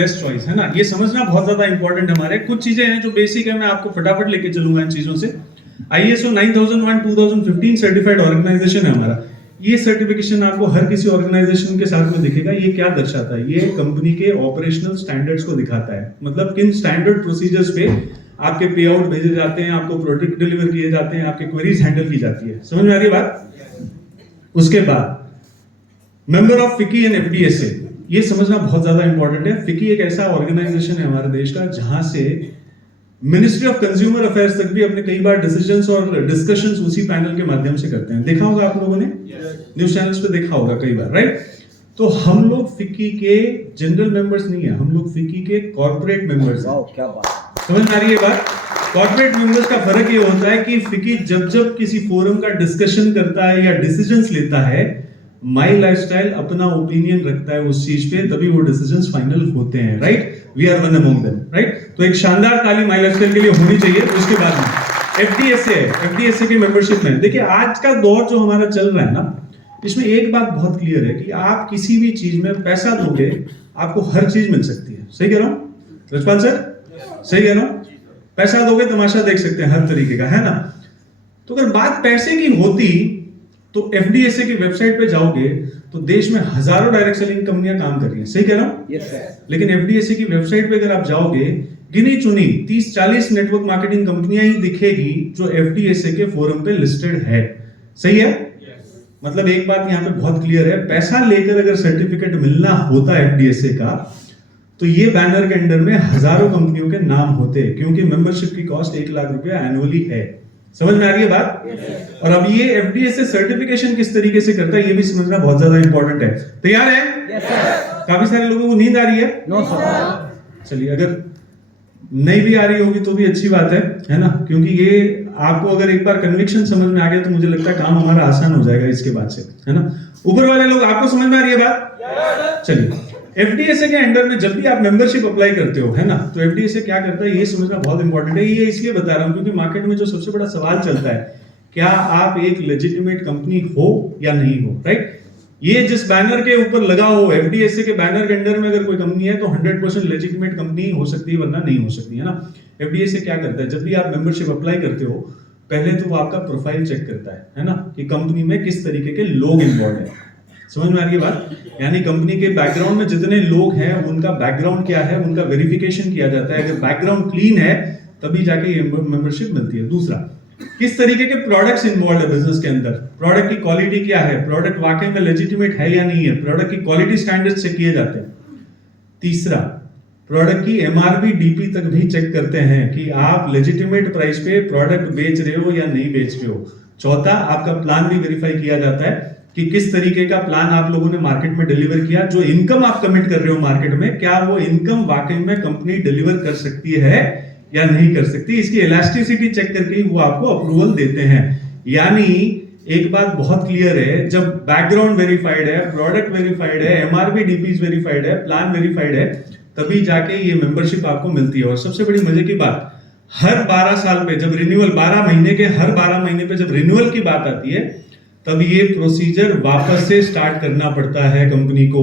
Best choice है ना, ये समझना बहुत ज्यादा इंपॉर्टेंट है। हमारे कुछ चीजें हैं जो बेसिक है, मैं आपको फटाफट लेके चलूंगा इन चीजों से। ISO 9001 2015 सर्टिफाइड ऑर्गेनाइजेशन है हमारा। ये सर्टिफिकेशन आपको हर किसी ऑर्गेनाइजेशन के साथ में दिखेगा। ये क्या दर्शाता है? ये कंपनी के ऑपरेशनल स्टैंडर्ड्स को दिखाता है, मतलब किन स्टैंडर्ड प्रोसीजर्स पे आपके पे आउट भेजे जाते हैं, आपको प्रोडक्ट डिलीवर किए जाते हैं, आपके क्वेरीज हैंडल की जाती है। समझ में आ रही है बात? उसके बाद मेंबर ऑफ फिकी एंड FDSA, ये समझना बहुत ज्यादा इंपॉर्टेंट है। फिकी एक ऐसा ऑर्गेनाइजेशन है हमारे देश का जहां से मिनिस्ट्री ऑफ कंज्यूमर अफेयर्स तक भी अपने कई बार डिसीजंस और डिस्कशंस उसी पैनल के माध्यम से करते हैं। देखा होगा आप लोगों ने, न्यूज चैनल्स पे देखा होगा कई बार, राइट? तो हम लोग फिकी के जनरल मेंबर्स नहीं है, हम लोग फिकी के कॉर्पोरेट मेंबर्स हैं। क्या बात, समझ में आ रही है बात? कॉर्पोरेट मेंबर्स का फर्क ये होता है कि फिकी जब जब किसी फोरम का डिस्कशन करता है या डिसीजंस लेता है, माई लाइफस्टाइल अपना ओपिनियन रखता है उस चीज पे, तभी वो डिसीजंस फाइनल होते हैं, right? We are one among them, right? तो एक शानदार ताली माई लाइफस्टाइल के लिए होनी चाहिए। उसके बाद में FDSA है, FDSA की मेंबरशिप में देखिए आज का दौर जो हमारा चल रहा है ना, इसमें एक बात बहुत क्लियर है कि आप किसी भी चीज में पैसा दोगे, आपको हर चीज मिल सकती है। सही कह रहा हूं रजपाल सर? सही कह रहा हूं? पैसा दोगे तमाशा देख सकते हैं हर तरीके का, है ना? तो अगर बात पैसे की होती तो FDSA की वेबसाइट पे जाओगे तो देश में हजारों डायरेक्ट सेलिंग कंपनियां काम कर रही हैं। सही कह रहा हूं? Yes sir. लेकिन FDSA की वेबसाइट पे अगर आप जाओगे, गिनी चुनी 30-40 नेटवर्क मार्केटिंग कंपनियां ही दिखेगी जो FDSA के फोरम पे लिस्टेड है। सही है? मतलब एक बात यहां पे बहुत क्लियर है, पैसा लेकर अगर सर्टिफिकेट मिलना होता है FDSA का, तो ये बैनर के अंडर में हजारों कंपनियों के नाम होते हैं, क्योंकि मेंबरशिप की कॉस्ट 1 लाख रुपया एनुअली है। समझ में आ रही है बात? और अब ये FDSA सर्टिफिकेशन किस तरीके से करता है, ये भी समझना बहुत ज्यादा इंपॉर्टेंट है। तैयार है? Yes sir. काफी सारे लोगों को नींद आ रही है? No sir. चलिए, अगर नहीं भी आ रही होगी तो भी अच्छी बात है ना? क्योंकि ये आपको अगर एक बार कन्विक्शन समझ में आ गया तो मुझे लगता है काम हमारा आसान हो जाएगा इसके बाद से, है ना? ऊपर वाले लोग, आपको समझ में आ रही है बात? चलिए, FDSA के अंडर में जब भी आप मेंबरशिप अप्लाई करते हो, है ना, तो FDSA क्या करता है ये समझना बहुत इंपॉर्टेंट है। ये इसलिए बता रहा हूं क्योंकि मार्केट में जो सबसे बड़ा सवाल चलता है, क्या आप एक लेजिटिमेट कंपनी हो या नहीं हो, राइट? ये जिस बैनर के ऊपर लगा हो, FDSA के बैनर के अंडर में अगर कोई कंपनी है तो 100% लेजिटिमेट कंपनी हो सकती है, वरना नहीं हो सकती, है ना? FDSA क्या करता है, जब भी आप मेंबरशिप अप्लाई करते हो, पहले तो वो आपका प्रोफाइल चेक करता है ना, कि कंपनी में किस तरीके के लोग इन्वॉल्व है। समझ में आ रही है बात? यानी कंपनी के बैकग्राउंड में जितने लोग हैं उनका बैकग्राउंड क्या है, उनका वेरिफिकेशन किया जाता है। अगर बैकग्राउंड क्लीन है तभी जाके ये मेंबरशिप मिलती है। दूसरा, किस तरीके के प्रोडक्ट्स इन्वॉल्व है बिजनेस के अंदर, प्रोडक्ट की क्वालिटी क्या है, प्रोडक्ट वाकई में लेजिटिमेट है या नहीं है, प्रोडक्ट की क्वालिटी स्टैंडर्ड्स चेक किए जाते हैं। तीसरा, प्रोडक्ट की MRP DP तक भी चेक करते हैं कि आप लेजिटिमेट प्राइस पे प्रोडक्ट बेच रहे हो या नहीं बेच रहे हो। चौथा, आपका प्लान भी वेरीफाई किया जाता है कि किस तरीके का प्लान आप लोगों ने मार्केट में डिलीवर किया। जो इनकम आप कमिट कर रहे हो मार्केट में, क्या वो इनकम वाकई में कंपनी डिलीवर कर सकती है या नहीं कर सकती, इसकी इलास्टिसिटी चेक करके ही वो आपको अप्रूवल देते हैं। यानी एक बात बहुत क्लियर है, जब बैकग्राउंड वेरीफाइड है, प्रोडक्ट वेरीफाइड है, MRP DPs वेरीफाइड है, प्लान वेरीफाइड है, तभी जाके ये मेंबरशिप आपको मिलती है। और सबसे बड़ी मजे की बात, हर 12 साल पे जब रिन्यूअल, 12 महीने के हर 12 महीने पे जब रिन्यूअल की बात आती है, तब ये प्रोसीजर वापस से स्टार्ट करना पड़ता है कंपनी को।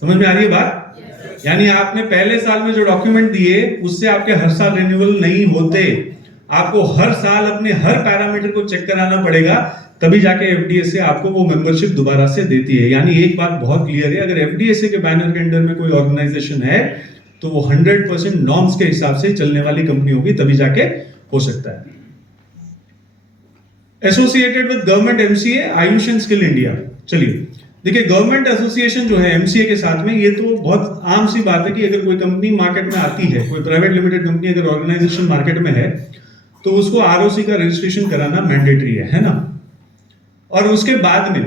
समझ में आ रही है बात? यानी आपने पहले साल में जो डॉक्यूमेंट दिए उससे आपके हर साल रिन्यूअल नहीं होते, आपको हर साल अपने हर पैरामीटर को चेक कराना पड़ेगा, तभी जाके FDSA आपको वो मेंबरशिप दोबारा से देती है। यानी एक बात बहुत क्लियर है, अगर FDSA के बैनर के अंडर में कोई ऑर्गेनाइजेशन है तो वो 100% नॉर्म्स के हिसाब से चलने वाली कंपनी होगी, तभी जाके हो सकता है। Associated with government MCA, Ayush and skill India. चलिए देखिए, गवर्नमेंट एसोसिएशन जो है MCA के साथ में, ये तो बहुत आम सी बात है कि अगर कोई कंपनी मार्केट में आती है, कोई प्राइवेट लिमिटेड कंपनी अगर ऑर्गेनाइजेशन मार्केट में है, तो उसको ROC का रजिस्ट्रेशन कराना मैंडेटरी है ना? और उसके बाद में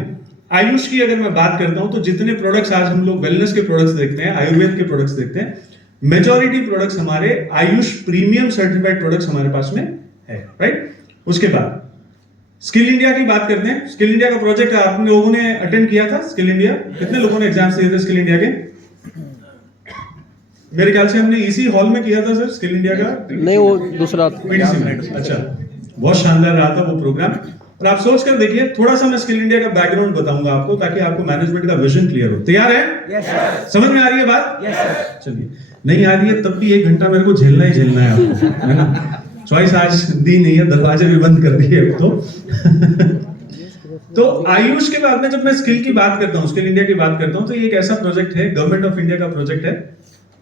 आयुष की अगर मैं बात करता हूं तो जितने प्रोडक्ट्स आज हम लोग वेलनेस के प्रोडक्ट्स देखते हैं, आयुर्वेद के प्रोडक्ट्स देखते हैं, मेजॉरिटी प्रोडक्ट्स हमारे आयुष प्रीमियम सर्टिफाइड प्रोडक्ट्स हमारे पास में है, राइट? उसके बाद स्किल इंडिया की बात करते हैं। स्किल इंडिया का प्रोजेक्ट आप लोगों ने अटेंड किया था? स्किल इंडिया कितने लोगों ने एग्जाम्स दिए थे स्किल इंडिया के? मेरे ख्याल से हमने इसी हॉल में किया था सर स्किल इंडिया का। नहीं, वो दूसरा PDC में। अच्छा, बहुत शानदार रहा था वो प्रोग्राम। और आप सोच कर देखिए, थोड़ा सा मैं स्किल इंडिया का बैकग्राउंड बताऊंगा आपको ताकि आपको मैनेजमेंट का विजन क्लियर हो। तैयार है? Yes sir. समझ में आ रही है बात? Yes sir. चलिए, नहीं आ रही है तब भी 1 घंटा मेरे को झेलना ही झेलना है आपको, है ना? चॉइस आज दी नहीं है, दरवाजे भी बंद कर दिए तो आयुष के बाद में जब मैं स्किल की बात करता हूँ, स्किल इंडिया की बात करता हूँ, तो ये एक ऐसा प्रोजेक्ट है, गवर्नमेंट ऑफ इंडिया का प्रोजेक्ट है,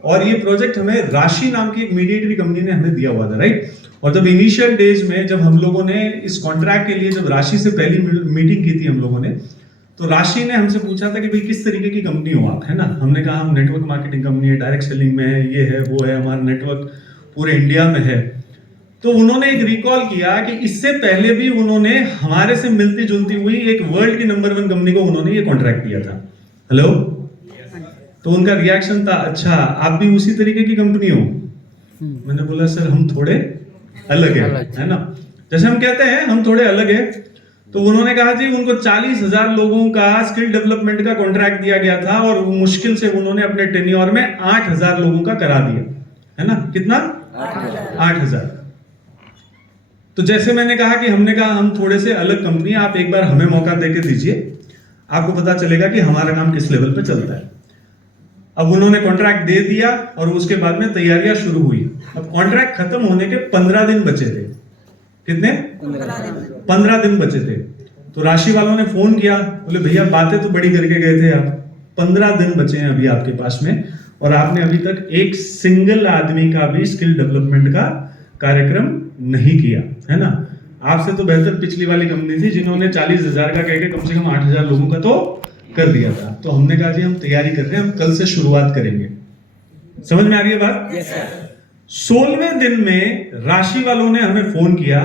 और ये प्रोजेक्ट हमें राशि नाम की एक मीडिएटरी कंपनी ने हमें दिया हुआ था, राइट? और जब इनिशियल डेज में जब हम लोगों ने इस कॉन्ट्रैक्ट के लिए जब राशि से पहली मीटिंग की थी हम लोगों ने, तो राशि ने हमसे पूछा था कि भाई किस तरीके की कंपनी हो आप, है ना? हमने कहा हम नेटवर्क मार्केटिंग कंपनी है, डायरेक्ट सेलिंग में है, ये है वो है, हमारा नेटवर्क पूरे इंडिया में है। तो उन्होंने एक रिकॉल किया कि इससे पहले भी उन्होंने हमारे से मिलती जुलती हुई एक वर्ल्ड की नंबर 1 कंपनी को उन्होंने ये कॉन्ट्रैक्ट दिया था। हेलो? तो उनका रिएक्शन था, अच्छा आप भी उसी तरीके की कंपनी हो? मैंने बोला सर हम थोड़े अलग है ना? जैसे हम कहते हैं हम थोड़े अलग है। तो उन्होंने कहा जी उनको 40,000 लोगों का स्किल डेवलपमेंट का कॉन्ट्रैक्ट दिया गया था और मुश्किल से उन्होंने अपने टेन्योर में 8,000 लोगों का करा दिया, है ना? कितना? 8,000। तो जैसे मैंने कहा कि हमने कहा हम थोड़े से अलग कंपनी है, आप एक बार हमें मौका देके दीजिए, आपको पता चलेगा कि हमारा काम किस लेवल पे चलता है। अब उन्होंने कॉन्ट्रैक्ट दे दिया और उसके बाद में तैयारियां शुरू हुई। अब कॉन्ट्रैक्ट खत्म होने के 15 दिन बचे थे। कितने? 15 दिन बचे थे। तो राशि वालों ने फोन किया, बोले भैया बातें तो बड़ी करके गए थे आप, 15 दिन बचे हैं अभी आपके पास में और आपने अभी तक एक सिंगल आदमी का भी स्किल डेवलपमेंट का कार्यक्रम नहीं किया, है ना? आपसे तो बेहतर पिछली वाली कंपनी थी जिन्होंने 40,000 का कह के कम से कम 8,000 लोगों का तो कर दिया था। तो हमने कहा जी हम तैयारी कर रहे हैं, हम कल से शुरुआत करेंगे। समझ में आ रही है बात? Yes sir. 16वें दिन में राशि वालों ने हमें फोन किया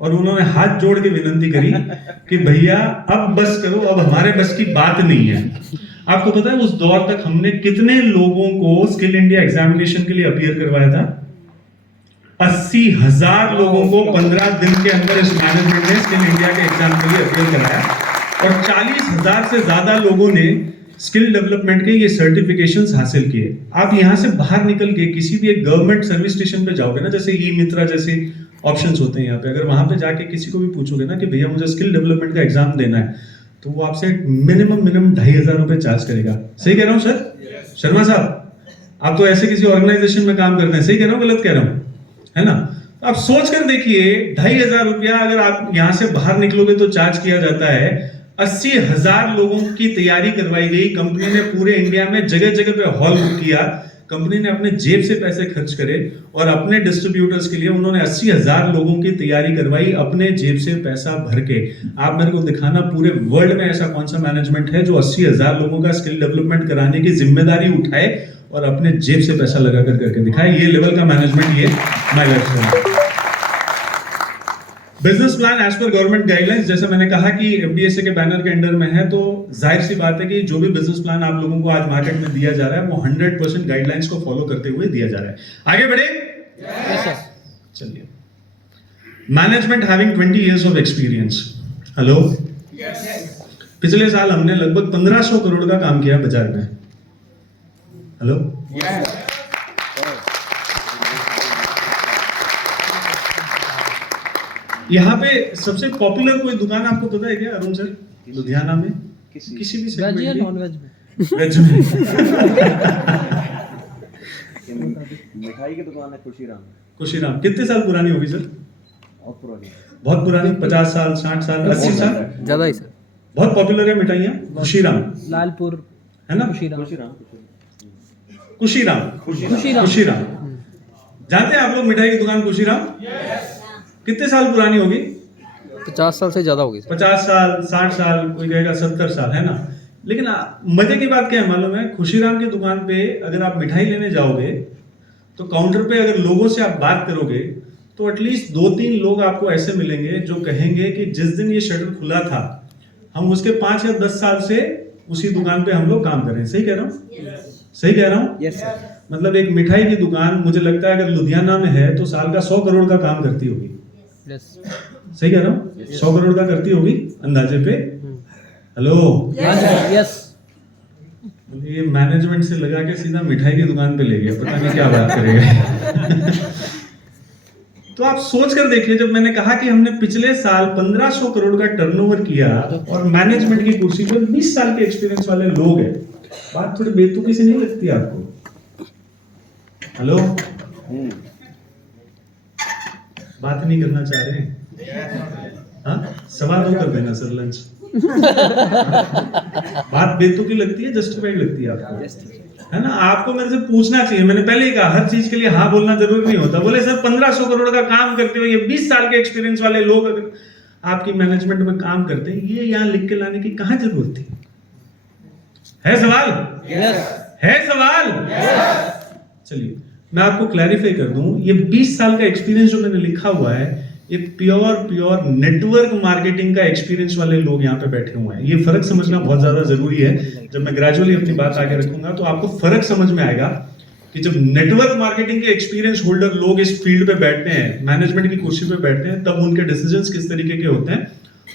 और उन्होंने हाथ जोड़ के विनती करी कि भैया अब बस करो, अब हमारे बस की बात नहीं है। आपको पता है उस दौर तक हमने कितने लोगों को स्किल इंडिया एग्जामिनेशन के लिए अपीयर करवाया था? 80,000 लोगों को 15 दिन के अंदर इस मैनेजमेंट ने स्किल इंडिया के एग्जाम के लिए अपीयर कराया और 40,000 से ज्यादा लोगों ने स्किल डेवलपमेंट के ये सर्टिफिकेशंस हासिल किए। आप यहाँ से बाहर निकल के किसी भी एक गवर्नमेंट सर्विस स्टेशन पे जाओगे ना, जैसे ई मित्रा जैसे ऑप्शंस होते हैं यहाँ पे, अगर वहां पे जाके किसी को भी पूछोगे ना कि भैया मुझे स्किल डेवलपमेंट का एग्जाम देना है, तो वो आपसे मिनिमम 2,500 रुपए चार्ज करेगा। सही कह रहा हूँ सर? शर्मा साहब, आप तो ऐसे किसी ऑर्गेनाइजेशन में काम करते हैं, सही कह रहा हूँ गलत कह रहा हूँ, है ना? तो आप सोच कर देखिए 2,500 रुपया अगर आप यहाँ से बाहर निकलोगे तो चार्ज किया जाता है। 80,000 लोगों की तैयारी करवाई गई, कंपनी ने पूरे इंडिया में जगह जगह पे हॉल बुक किया, कंपनी ने अपने जेब से पैसे खर्च करे और अपने डिस्ट्रीब्यूटर्स के लिए उन्होंने 80,000 लोगों की तैयारी करवाई अपने जेब से पैसा भर के। आप मेरे को दिखाना पूरे वर्ल्ड में ऐसा कौन सा मैनेजमेंट है जो 80,000 लोगों का स्किल डेवलपमेंट कराने की जिम्मेदारी उठाए और अपने जेब से पैसा लगा कर करके दिखाए। ये लेवल का मैनेजमेंट, ये my life. Business plan as per government guidelines, जैसे मैंने कहा कि एफडीएसए के बैनर के अंडर में है, तो जाहिर सी बात है कि जो भी बिजनेस प्लान आप लोगों को आज मार्केट में दिया जा रहा है वो 100% गाइडलाइंस को फॉलो करते हुए दिया जा रहा है। आगे बढ़े? चलिए, management having 20 years of experience. Hello? पिछले साल हमने लगभग 1500 करोड़ का काम किया बाजार में। हेलो? यहाँ पे सबसे पॉपुलर कोई दुकान आपको पता है क्या अरुण सर, लुधियाना में? किसी भी वेज या सेगमेंट नॉन वेज में? वेज में मिठाई की दुकान है खुशीराम। खुशीराम कितने साल पुरानी होगी सर? बहुत पुरानी। बहुत पुरानी, 50 साल, 60 साल, 80 साल, ज्यादा ही सर। बहुत पॉपुलर है मिठाइयाँ। खुशीराम लालपुर है ना? खुशीराम। खुशीराम खुशीराम। खुशीराम जानते हैं आप लोग मिठाई की दुकान खुशीराम? कितने साल पुरानी होगी? 50 साल से ज्यादा होगी सर। 50 साल, 60 साल, कोई कहेगा 70 साल, है ना? लेकिन मजे की बात क्या है मालूम है? खुशीराम की दुकान पे अगर आप मिठाई लेने जाओगे तो काउंटर पे अगर लोगों से आप बात करोगे तो एटलीस्ट 2-3 लोग आपको ऐसे मिलेंगे जो कहेंगे कि जिस दिन ये शटर खुला था हम उसके 5 या 10 साल से उसी दुकान पे हम लोग काम कर रहे हैं। सही कह रहा हूँ? सही कह रहा हूँ? Yes sir. मतलब एक मिठाई की दुकान मुझे लगता है अगर लुधियाना में है तो साल का 100 करोड़ का काम करती होगी। यस। सही कह रहा हूँ? 100 करोड़ का करती होगी अंदाजे पे। हेलो? यस। ये मैनेजमेंट से लगा के सीधा मिठाई की दुकान पे ले गया, पता नहीं क्या बात करेगा। तो आप सोच कर देखिए, जब मैंने कहा कि हमने पिछले साल 1500 करोड़ का टर्नओवर किया और मैनेजमेंट की कुर्सी पर 20 साल के एक्सपीरियंस वाले लोग हैं, बात थोड़ी बेतुकी से नहीं लगती आपको? हेलो, बात नहीं करना चाह रहे हैं? हाँ, सवाल तो कर देना सर, लंच। बात बेतुकी लगती है, जस्टिफाइड लगती है आपको, है ना? आपको मेरे से पूछना चाहिए। मैंने पहले ही कहा, हर चीज के लिए हाँ बोलना जरूरी नहीं होता। बोले सर 1500 करोड़ का काम करते हुए ये 20 साल के एक्सपीरियंस वाले लोग अगर आपकी मैनेजमेंट में काम करते हैं, ये यहाँ लिख के लाने की कहां जरूरत थी? है सवाल? है सवाल? चलिए मैं आपको क्लैरिफाई कर दूं, ये 20 साल का एक्सपीरियंस जो मैंने लिखा हुआ है, ये प्योर नेटवर्क मार्केटिंग का एक्सपीरियंस वाले लोग यहाँ पे बैठे हुए हैं। ये फर्क समझना बहुत ज्यादा जरूरी है। जब मैं ग्रेजुअली अपनी बात आगे रखूंगा तो आपको फर्क समझ में आएगा कि जब नेटवर्क मार्केटिंग के एक्सपीरियंस होल्डर लोग इस फील्ड पे बैठते हैं, मैनेजमेंट की कुर्सी पे बैठते हैं, तब उनके डिसीजंस किस तरीके के होते हैं,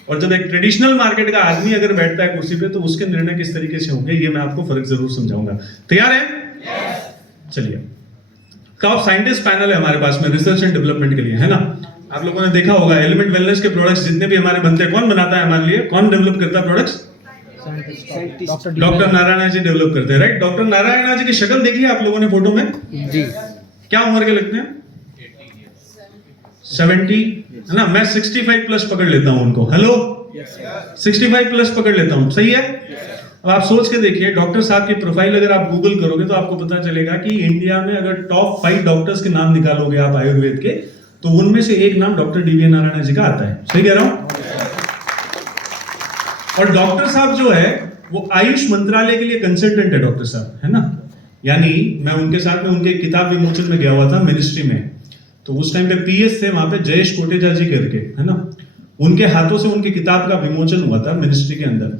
और जब एक ट्रेडिशनल मार्केट का आदमी अगर बैठता है कुर्सी पे तो उसके निर्णय किस तरीके से होंगे, ये मैं आपको फर्क जरूर समझाऊंगा। तैयार है? चलिए, टॉप साइंटिस्ट पैनल है हमारे पास में रिसर्च एंड डेवलपमेंट के लिए, है ना? आप लोगों ने देखा होगा एलिमेंट वेलनेस के प्रोडक्ट्स जितने भी हमारे बनते हैं, कौन बनाता है हमारे लिए? कौन डेवलप करता है products? Doctor Narayan ji develop करते हैं, राइट? डॉक्टर नारायण जी की शक्ल देखी आप लोगों ने फोटो में? जी। क्या उम्र के लगते हैं? 70, है ना? मैं 65 प्लस पकड़ लेता हूं उनको। हेलो, 65 प्लस पकड़ लेता हूं, सही है? अब आप सोच के देखिए, डॉक्टर साहब की प्रोफाइल अगर आप गूगल करोगे तो आपको पता चलेगा कि इंडिया में अगर टॉप 5 डॉक्टर्स के नाम निकालोगे आप आयुर्वेद के, तो उनमें से एक नाम डॉक्टर डीवी नारायण जी का आता है। सही कह रहा हूं? और डॉक्टर साहब जो है वो आयुष मंत्रालय के लिए कंसल्टेंट है, डॉक्टर साहब, है ना? यानी मैं उनके साथ में उनके किताब विमोचन में गया हुआ था मिनिस्ट्री में, तो उस टाइम पे पीएस थे वहां पे जयेश कोटेचा जी करके, है ना? उनके हाथों से उनकी किताब का विमोचन हुआ था मिनिस्ट्री के अंदर।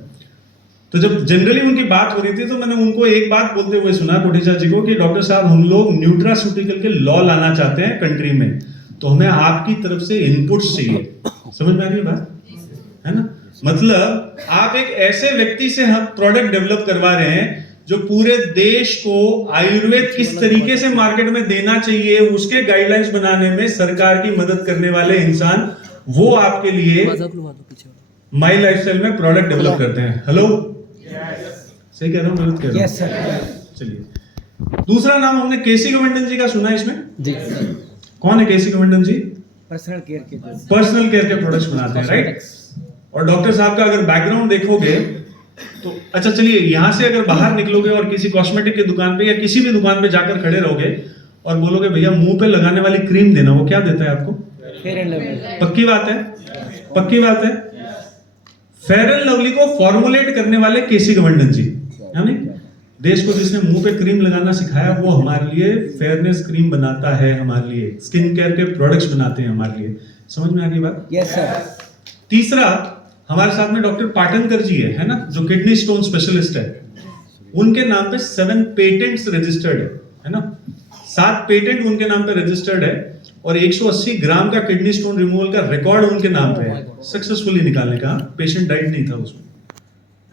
तो जब जनरली उनकी बात हो रही थी तो मैंने उनको एक बात बोलते हुए सुना, कोटेचा जी को, कि डॉक्टर साहब हम लोग न्यूट्रास्यूटिकल के लॉ लाना चाहते हैं कंट्री में, तो हमें आपकी तरफ से इनपुट्स चाहिए। समझ में आ रही है बात? है ना? मतलब आप एक ऐसे व्यक्ति से हम प्रोडक्ट डेवलप करवा रहे हैं जो पूरे देश को आयुर्वेद किस तरीके से मार्केट में देना चाहिए उसके गाइडलाइंस बनाने में सरकार की मदद करने वाले इंसान, वो आपके लिए माई लाइफस्टाइल में प्रोडक्ट डेवलप करते हैं। हेलो, सही कह रहा हूँ, गलत कह रहा हूँ? Yes sir. चलिए, दूसरा नाम हमने केसी गोविंदन जी का सुना है इसमें? जी। कौन है केसी गोविंदन जी? पर्सनल केयर के प्रोडक्ट्स बनाते हैं, राइट? और डॉक्टर साहब का अगर बैकग्राउंड देखोगे तो अच्छा, चलिए यहां से अगर बाहर निकलोगे और किसी कॉस्मेटिक की दुकान पे या किसी भी दुकान पे जाकर खड़े रहोगे और बोलोगे भैया मुंह पे लगाने वाली क्रीम देना, वो क्या देता है आपको? Fair and lovely. पक्की बात है? पक्की बात है? फेयर एंड लवली को फॉर्मुलेट करने वाले केसी गोविंदन जी, यानी देश को जिसने मुंह पे क्रीम लगाना सिखाया, वो हमारे लिए फेयरनेस क्रीम बनाता है, हमारे लिए स्किन केयर के प्रोडक्ट्स बनाते हैं हमारे लिए। समझ में आ गई बात? Yes sir. तीसरा, हमारे साथ में डॉक्टर पाटनकर जी है ना, जो किडनी स्टोन स्पेशलिस्ट है। उनके नाम पे 7 पेटेंट्स रजिस्टर्ड है ना? 7 पेटेंट उनके नाम पे रजिस्टर्ड है और 180 ग्राम का किडनी स्टोन रिमूवल का रिकॉर्ड उनके नाम पे है, सक्सेसफुली निकालने का। पेशेंट डाइट नहीं था उसमें,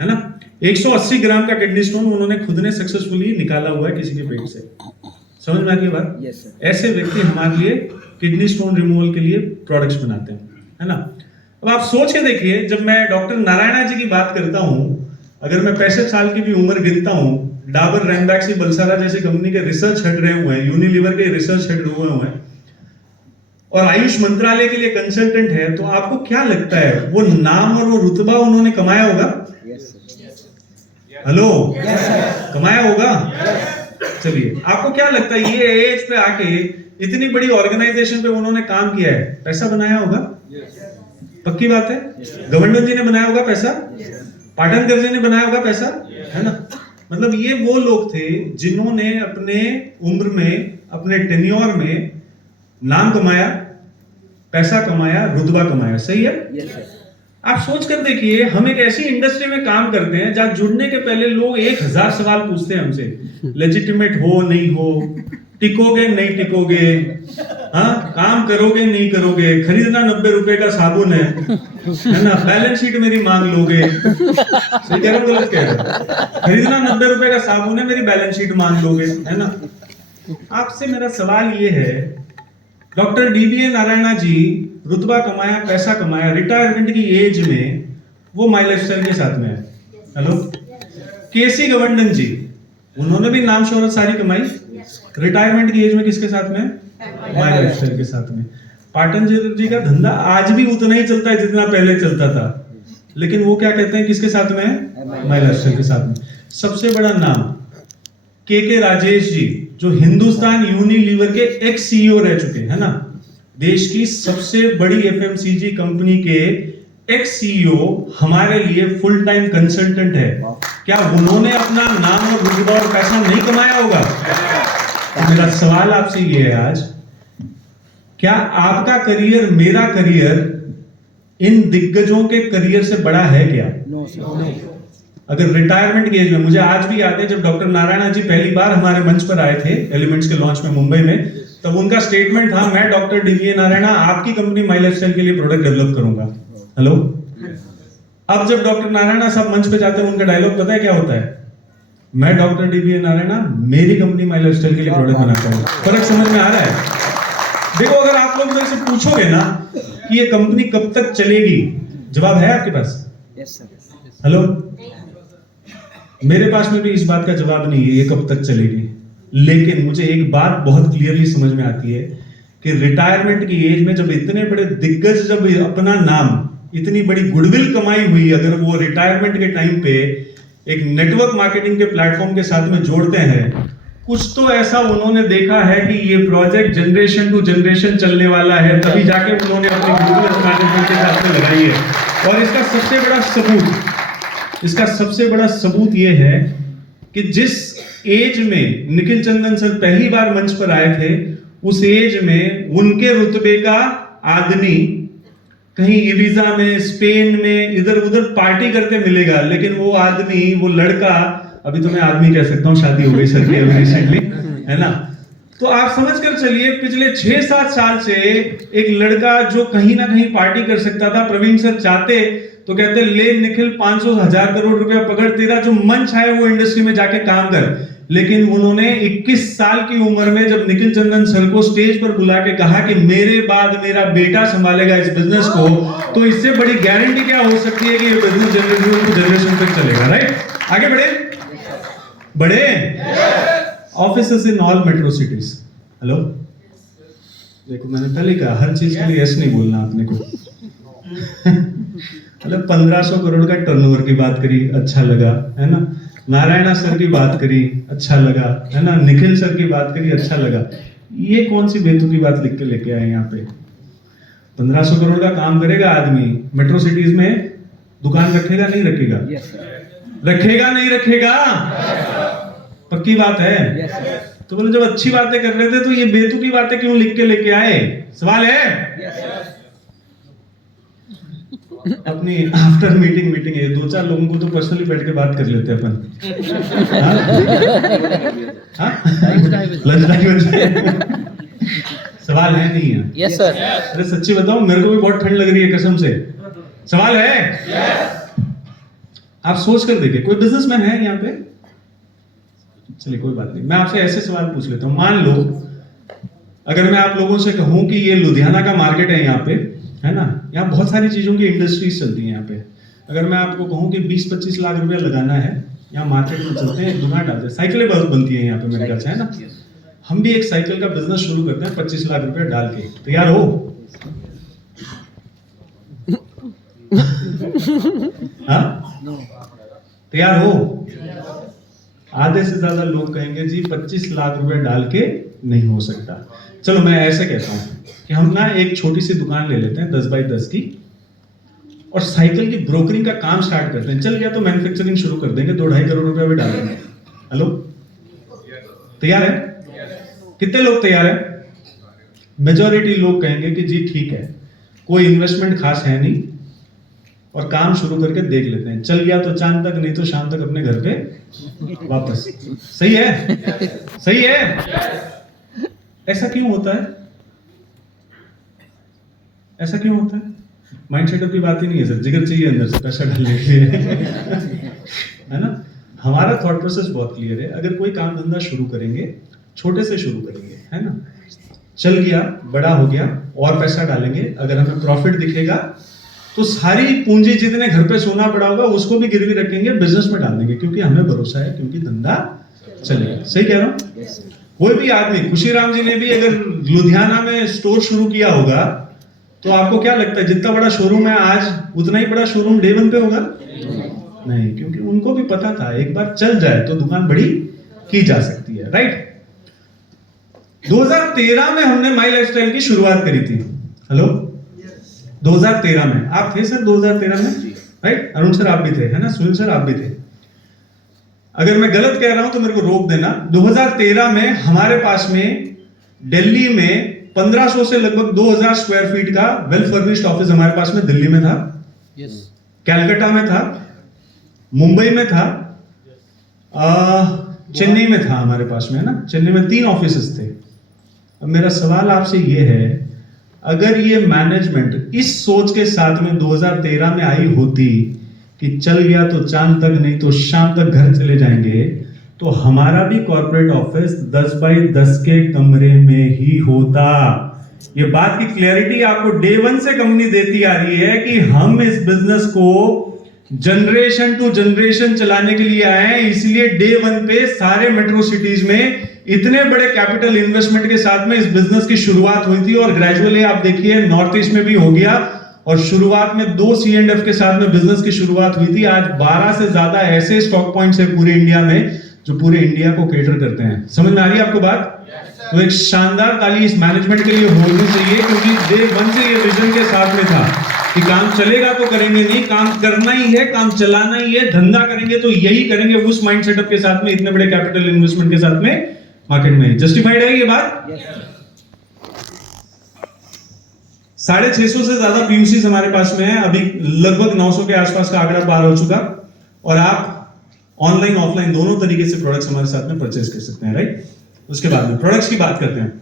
है ना? 180 ग्राम का किडनी स्टोन उन्होंने खुद ने सक्सेसफुली निकाला हुआ है किसी के पेट से। समझ में आ गई बात? yes, ऐसे व्यक्ति हमारे लिए किडनी स्टोन रिमूवल के लिए प्रोडक्ट्स बनाते हैं, है ना? अब आप सोच के देखिए, जब मैं डॉक्टर नारायण जी की बात करता हूं, अगर मैं 65 साल की भी उम्र गिनता हूं, डाबर, रैमबैक्सी, बलसारा जैसी कंपनी के रिसर्च हेड रहे हुए हैं, यूनिलीवर के रिसर्च हेड हुए हैं और आयुष मंत्रालय के लिए कंसल्टेंट है, तो आपको क्या लगता है वो नाम और वो रुतबा उन्होंने कमाया होगा? हेलो, कमाया होगा? चलिए, आपको क्या लगता है ये एज पे आके इतनी बड़ी ऑर्गेनाइजेशन पे उन्होंने काम किया है, पैसा बनाया होगा? पक्की बात है? गवर्नर जी ने बनाया होगा पैसा? पाटनकर जी ने बनाया होगा पैसा, है ना? मतलब ये वो लोग थे जिन्होंने अपने उम्र में, अपने टेन्योर में नाम कमाया, पैसा कमाया, रुतबा कमाया। सही है? आप सोच कर देखिए, हम एक ऐसी इंडस्ट्री में काम करते हैं जहां जुड़ने के पहले लोग 1000 सवाल पूछते हैं हमसे, लेजिटिमेट हो नहीं हो, टिकोगे नहीं टिकोगे, हाँ काम करोगे नहीं करोगे, खरीदना 90 रुपए का साबुन है ना, बैलेंस शीट मेरी मांग लोगे? सही कह रहा हूं, गलत कह रहा हूं? खरीदना 90 रुपए का साबुन है, मेरी बैलेंस शीट मांग लोगे, है ना? आपसे मेरा सवाल ये है डॉक्टर डीबीए नारायणा जी रुतबा कमाया, पैसा कमाया, रिटायरमेंट की एज में वो माई लाइफस्टाइल के साथ में है। हेलो, केसी गवर्नन जी, उन्होंने भी नाम शोहरत सारी कमाई, रिटायरमेंट की एज में किसके साथ में? माई लाइफस्टाइल के साथ में। पाटन जी का धंधा आज भी उतना ही चलता है जितना पहले चलता था, लेकिन वो क्या कहते हैं किसके साथ में है? माई लाइफस्टाइल के साथ में। सबसे बड़ा नाम के राजेश जी, जो हिंदुस्तान यूनिलीवर के एक्स सीईओ रह चुके हैं ना, देश की सबसे बड़ी एफएमसीजी कंपनी के एक्स सीईओ हमारे लिए फुल टाइम कंसल्टेंट है। क्या उन्होंने अपना नाम और रुतबा और पैसा नहीं कमाया होगा? तो मेरा सवाल आपसे ये है आज, क्या आपका करियर, मेरा करियर इन दिग्गजों के करियर से बड़ा है क्या? अगर रिटायरमेंट की एज में, मुझे आज भी याद है जब डॉक्टर नारायणा जी पहली बार हमारे मंच पर आए थे एलिमेंट्स के लॉन्च में मुंबई में, तब उनका स्टेटमेंट था, मैं डॉक्टर डीवीए नारायणा आपकी कंपनी माई लाइफस्टाइल के लिए प्रोडक्ट डेवलप करूंगा। हेलो, अब जब डॉक्टर नारायणा साहब मंच पे जाते हैं, उनका डायलॉग पता है क्या होता है? मैं डॉक्टर डीवीए नारायणा मेरी कंपनी माई लाइफस्टाइल के लिए प्रोडक्ट बनाता हूं। फर्क समझ में आ रहा है? देखो, अगर आप लोग मेरे से पूछोगे ना कि ये कंपनी कब तक चलेगी, जवाब है आपके पास? हेलो, मेरे पास में भी इस बात का जवाब नहीं है ये कब तक चलेगी, लेकिन मुझे एक बात बहुत क्लियरली समझ में आती है कि रिटायरमेंट की एज में जब इतने बड़े दिग्गज, जब अपना नाम, इतनी बड़ी गुडविल कमाई हुई, अगर वो रिटायरमेंट के टाइम पे एक नेटवर्क मार्केटिंग के प्लेटफॉर्म के साथ में जोड़ते हैं, कुछ तो ऐसा उन्होंने देखा है कि ये प्रोजेक्ट जनरेशन टू जनरेशन चलने वाला है, तभी जाके उन्होंने अपनी गुडविल मैनेजमेंट के साथ में लगाई है। और इसका सबसे बड़ा सबूत ये है कि जिस एज में निखिल चंदन सर पहली बार मंच पर आए थे, उस एज में उनके रुतबे का आदमी कहीं इबिजा में, स्पेन में, इधर उधर पार्टी करते मिलेगा, लेकिन वो आदमी, वो लड़का, अभी तो मैं आदमी कह सकता हूं, शादी हो गई सर की अभी रिसेंटली, है ना? तो आप समझ कर चलिए, पिछले 6-7 साल से एक लड़का जो कहीं ना कहीं पार्टी कर सकता था, प्रवीण सर चाहते तो कहते ले निखिल 500,000 करोड़ रुपया पकड़, तेरा जो मंच है वो इंडस्ट्री में जाके काम कर। लेकिन उन्होंने 21 साल की उम्र में जब निखिल चंदन सर को स्टेज पर बुला के कहा कि मेरे बाद मेरा बेटा संभालेगा इस बिजनेस को, तो इससे बड़ी गारंटी क्या हो सकती है कि ये बिजनेस जनरेशन टू जनरेशन तक चलेगा, राइट? आगे बढ़े offices in all metro cities. Hello, देखो मैंने पहले कहा हर चीज के लिए ऐसे नहीं बोलना आपने को। मतलब 1500 करोड़ का टर्नओवर की बात करी, अच्छा लगा, है ना? नारायणा सर की बात करी, अच्छा लगा, है ना? निखिल सर की बात करी, अच्छा लगा। ये कौन सी बेतुकी बात लिख के लेके आए यहाँ पे? 1500 करोड़ का काम करेगा आदमी, मेट्रो सिटीज में दुकान रखेगा नहीं रखेगा? रखेगा नहीं रखेगा? पक्की बात है? तो बोले जब अच्छी बातें कर रहे थे तो ये बेतुकी बातें क्यों लिख के लेके आए? सवाल है? अपनी आफ्टर मीटिंग है, 2-4 लोगों को तो पर्सनली बैठ के बात कर लेते हैं अपन। लंच टाइम सवाल है नहीं है? Yes sir. अरे सच्ची बताओ, मेरे को भी बहुत ठंड लग रही है कसम से। सवाल है? आप सोच कर देखिए, कोई बिजनेसमैन है यहाँ पे? चलिए कोई बात नहीं, मैं आपसे ऐसे सवाल पूछ लेता हूँ। मान लो अगर मैं आप लोगों से कहूं कि ये लुधियाना का मार्केट है यहाँ पे, है ना? यहाँ बहुत सारी चीजों की इंडस्ट्रीज चलती हैं यहाँ पे। अगर मैं आपको कहूं कि 20-25 लाख रुपया लगाना है, यहाँ मार्केट में चलते हैं, दुकान डालते हैं, साइकिलें बहुत बनती हैं यहाँ पे मेरे ख्याल से, है ना? हम भी एक साइकिल का बिजनेस शुरू करते हैं 25 लाख रुपया डाल के। तैयार हो? हाँ, तैयार हो? आधे से ज्यादा लोग कहेंगे जी 25 लाख रुपए डाल के नहीं हो सकता। चलो मैं ऐसे कहता हूं कि हम ना एक छोटी सी दुकान ले लेते हैं 10 बाई 10 की, और साइकिल की ब्रोकरिंग का काम स्टार्ट करते हैं। चल गया तो मैन्युफैक्चरिंग शुरू कर देंगे, 2-2.5 करोड़ रुपए भी डाल देंगे। हेलो, तैयार है? कितने लोग तैयार है? मेजॉरिटी लोग कहेंगे कि जी ठीक है, कोई इन्वेस्टमेंट खास है नहीं, और काम शुरू करके देख लेते हैं। चल गया तो चांद तक, नहीं तो शाम तक अपने घर पे वापस। सही है? सही है? ऐसा क्यों होता है? ऐसा क्यों होता है? माइंड सेटअप की बात ही नहीं है सर, जिगर चाहिए अंदर से पैसा डालने के लिए। है ना? हमारा थॉट प्रोसेस बहुत क्लियर है। अगर कोई काम धंधा शुरू करेंगे, छोटे से शुरू करेंगे, है ना? चल गया, बड़ा हो गया, और पैसा डालेंगे, अगर हमें प्रॉफिट दिखेगा तो सारी पूंजी जितने घर पे सोना पड़ा होगा उसको भी गिरवी रखेंगे, बिजनेस में डाल देंगे, क्योंकि हमें भरोसा है, क्योंकि धंधा चलेगा। सही कह रहा हूं? कोई भी आदमी, खुशीराम जी ने भी अगर लुधियाना में स्टोर शुरू किया होगा तो आपको क्या लगता है जितना बड़ा शोरूम है आज उतना ही बड़ा शोरूम डे वन पे होगा? नहीं, क्योंकि उनको भी पता था एक बार चल जाए तो दुकान बड़ी की जा सकती है। राइट? 2013 में हमने माई लाइफस्टाइल की शुरुआत करी थी। हेलो, 2013 में आप थे सर? 2013 में, राइट? अरुण सर आप भी थे, है ना? सुनील सर आप भी थे। अगर मैं गलत कह रहा हूं तो मेरे को रोक देना। 2013 में हमारे पास में दिल्ली में 1500 से लगभग 2000 स्क्वायर फीट का वेल फर्निश्ड ऑफिस हमारे पास में दिल्ली में था, यस, कैलकाटा में था, मुंबई में था, चेन्नई में था हमारे पास में, है ना? चेन्नई में 3 ऑफिसेस थे। अब मेरा सवाल आपसे ये है, अगर ये मैनेजमेंट इस सोच के साथ में 2013 में आई होती कि चल गया तो चांद तक नहीं तो शाम तक घर चले जाएंगे, तो हमारा भी कॉर्पोरेट ऑफिस 10 बाई 10 के कमरे में ही होता। ये बात की क्लैरिटी आपको डे वन से कंपनी देती आ रही है कि हम इस बिजनेस को जनरेशन टू जनरेशन चलाने के लिए आए हैं। इसलिए डे वन पे सारे मेट्रो सिटीज में इतने बड़े कैपिटल इन्वेस्टमेंट के साथ में इस बिजनेस की शुरुआत हुई थी, और ग्रेजुअली आप देखिए नॉर्थ ईस्ट में भी हो गया, और शुरुआत में 2 C&F के साथ में बिजनेस की शुरुआत हुई थी। आज 12 से ज्यादा ऐसे स्टॉक पॉइंट्स है पूरे इंडिया में जो पूरे इंडिया को केटर करते हैं। समझ में आ रही है आपको बात? तो एक शानदार ताली इस मैनेजमेंट के लिए होनी चाहिए, क्योंकि डे वन से ये विजन के साथ में था कि काम चलेगा तो करेंगे नहीं, काम करना ही है, काम चलाना ही है, धंधा करेंगे तो यही करेंगे, उस माइंड सेटअप के साथ में, इतने बड़े कैपिटल इन्वेस्टमेंट के साथ में मार्केट में। जस्टिफाइड है ये बात? 650 से ज्यादा पीयूसी हमारे पास में है, अभी लगभग 900 के आसपास का आंकड़ा पार हो चुका, और आप ऑनलाइन ऑफलाइन दोनों तरीके से प्रोडक्ट्स हमारे साथ में परचेज कर सकते हैं। राइट? उसके बाद में प्रोडक्ट्स की बात करते हैं।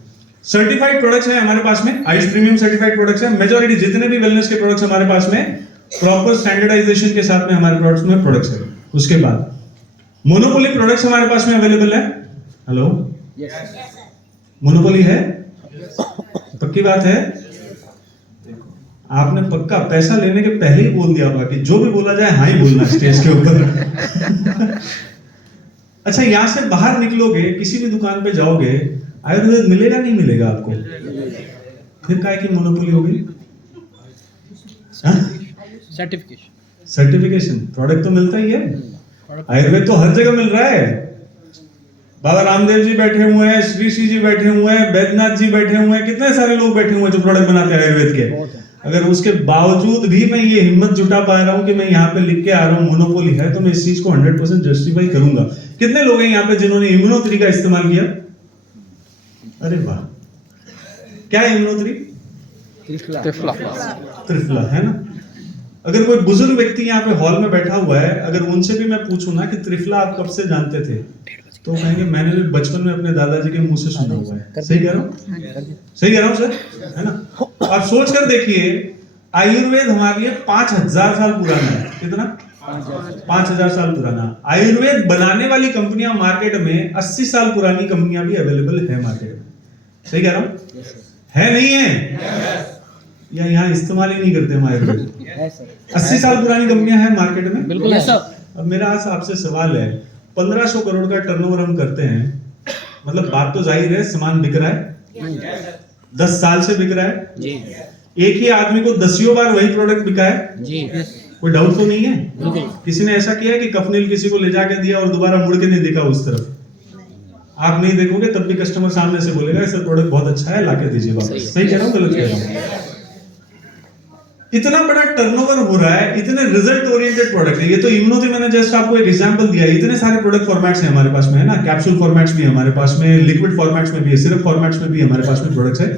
सर्टिफाइड प्रोडक्ट्स है हमारे पास में, आयुष प्रीमियम सर्टिफाइड प्रोडक्ट्स है। मेजॉरिटी जितने भी वेलनेस के प्रोडक्ट्स हमारे पास में प्रॉपर स्टैंडर्डाइजेशन के साथ में हमारे प्रोडक्ट्स में प्रोडक्ट्स है। उसके बाद मोनोपोली प्रोडक्ट्स हमारे पास में अवेलेबल है। हेलो, मोनोपोली है? पक्की बात है? आपने पक्का पैसा लेने के पहले ही बोल दिया होगा कि जो भी बोला जाए हाँ ही बोलना स्टेज के ऊपर। अच्छा, यहां से बाहर निकलोगे, किसी भी दुकान पे जाओगे, आयुर्वेद मिलेगा नहीं मिलेगा आपको? फिर काय की मोनोपोली होगी? सर्टिफिकेशन, सर्टिफिकेशन, प्रोडक्ट तो मिलता ही है, आयुर्वेद तो हर जगह मिल रहा है। बाबा रामदेव जी बैठे हुए हैं, श्री श्री जी बैठे हुए हैं, बैद्यनाथ जी बैठे हुए हैं, कितने सारे लोग बैठे हुए हैं जो प्रोडक्ट बनाते हैं आयुर्वेद के। अगर उसके बावजूद भी मैं ये हिम्मत जुटा पा रहा हूं कि मैं यहाँ पे लिख के आ रहा हूँ मोनोपोली है, तो मैं इस चीज को 100% जस्टिफाई करूंगा। कितने लोग हैं यहाँ पे जिन्होंने इम्यूनोथ्री का इस्तेमाल किया? अरे वाह, क्या है इम्यूनोथ्री? त्रिफला, है ना? अगर कोई बुजुर्ग व्यक्ति यहाँ पे हॉल में बैठा हुआ है, अगर उनसे भी मैं पूछूं ना कि त्रिफला आप कब से जानते थे, तो कहेंगे मैंने भी बचपन में अपने दादाजी के मुंह से सुना हुआ है। सही कह रहा हूँ? सही कह रहा हूँ सर, है ना? आप सोच कर देखिए, आयुर्वेद हमारे लिए 5000 साल पुराना है। कितना? 5000 साल पुराना। आयुर्वेद बनाने वाली कंपनियां मार्केट में 80 साल पुरानी कंपनियां भी अवेलेबल है मार्केट में। सही कह रहा हूँ? है नहीं है? या यहाँ इस्तेमाल ही नहीं करते हम आयुर्वेद? 80 साल पुरानी कंपनियां हैं मार्केट में, बिल्कुल है सर। अब मेरा आपसे सवाल है, 1500 करोड़ का टर्नओवर हम करते हैं, मतलब बात तो जाहिर है सामान बिक रहा है, 10 साल से बिक रहा है जी, एक ही आदमी को 10 बार वही प्रोडक्ट बिका है जी, कोई डाउट तो नहीं है? बिल्कुल। किसी ने ऐसा किया है कि कफनील किसी को ले जाके दिया और दोबारा मुड़ के नहीं देखा उस तरफ? आप नहीं देखोगे तब भी कस्टमर सामने से बोलेगा सर प्रोडक्ट बहुत अच्छा है, लाके दीजिए वापस। सही कह रहा हूँ गलत कह रहा हूँ? इतना बड़ा टर्नओवर हो रहा है, इतने रिजल्ट ओरिएंटेड प्रोडक्ट है। ये तो इम्यूनोथ्री मैंने जस्ट आपको एक एग्जांपल दिया, इतने सारे प्रोडक्ट फॉर्मेट्स हैं हमारे पास में, है ना? कैप्सूल फॉर्मेट्स भी हमारे पास में, लिक्विड फॉर्मेट्स में भी है, सिरप फॉर्मेट्स में भी हमारे पास में प्रोडक्ट्स है।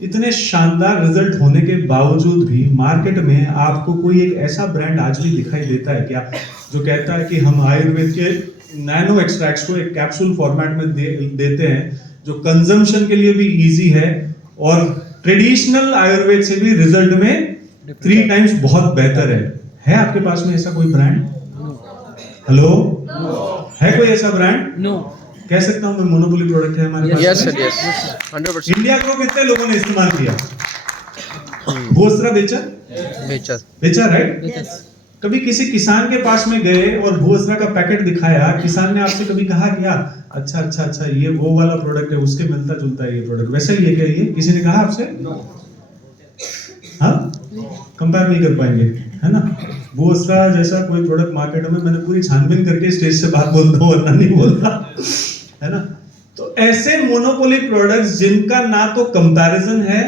इतने शानदार रिजल्ट होने के बावजूद भी मार्केट में आपको कोई एक ऐसा ब्रांड आज भी दिखाई देता है क्या जो कहता है कि हम आयुर्वेद के नैनो एक्सट्रैक्ट्स को एक कैप्सूल फॉर्मेट में देते हैं जो कंजम्पशन के लिए भी इजी है और ट्रेडिशनल आयुर्वेद से भी रिजल्ट में 3 टाइम्स बहुत बेहतर है आपके पास में ऐसा कोई ब्रांड? हेलो, है कोई ऐसा ब्रांड? नो। कह सकता हूँ मैं मोनोपोली प्रोडक्ट है हमारे पास Yes, में? sir. Yes. 100%. इंडिया को कितने लोगों ने इस्तेमाल किया? भूअसरा बेचा बेचा राइट? Yes. कभी किसी किसान के पास में गए और भूअसरा का पैकेट दिखाया, किसान ने आपसे कभी कहा क्या अच्छा ये वो वाला प्रोडक्ट है, उसके मिलता जुलता है ये प्रोडक्ट, वैसा ही है क्या ये? किसी ने कहा आपसे? हाँ, कंपेयर नहीं कर पाएंगे, है ना? भूअसरा जैसा कोई प्रोडक्ट मार्केट में, मैंने पूरी छानबीन करके स्टेज से बात बोलता हूँ वरना नहीं बोलता, है ना? तो ऐसे मोनोपोली प्रोडक्ट्स जिनका ना तो कंपैरिजन है,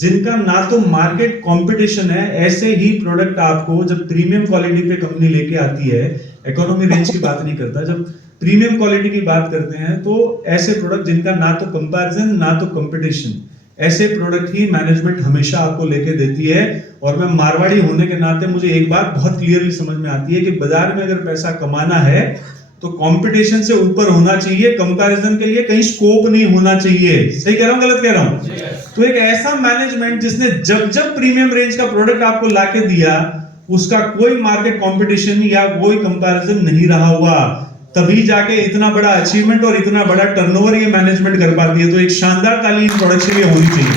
जिनका ना तो मार्केट कंपटीशन है, ऐसे ही प्रोडक्ट आपको जब प्रीमियम क्वालिटी पे कंपनी लेके आती है, इकोनॉमी रेंज की बात नहीं करता, जब प्रीमियम क्वालिटी की बात करते हैं तो ऐसे प्रोडक्ट जिनका ना तो कंपैरिजन ना तो कंपटीशन, ऐसे प्रोडक्ट ही मैनेजमेंट हमेशा आपको लेके देती है। और मैं मारवाड़ी होने के नाते मुझे एक बात बहुत क्लियरली समझ में आती है कि बाजार में अगर पैसा कमाना है तो कंपटीशन से ऊपर होना चाहिए, कंपैरिजन के लिए कहीं स्कोप नहीं होना चाहिए। सही कह रहा हूं, गलत कह रहा हूं? तो एक ऐसा मैनेजमेंट जिसने जब प्रीमियम रेंज का प्रोडक्ट आपको लाके दिया, उसका कोई मार्केट कंपटीशन या कोई कंपैरिजन नहीं रहा हुआ, तभी जाके इतना बड़ा अचीवमेंट और इतना बड़ा टर्नओवर ये मैनेजमेंट कर पाती है। तो एक शानदार ताली प्रोडक्ट के लिए होनी चाहिए।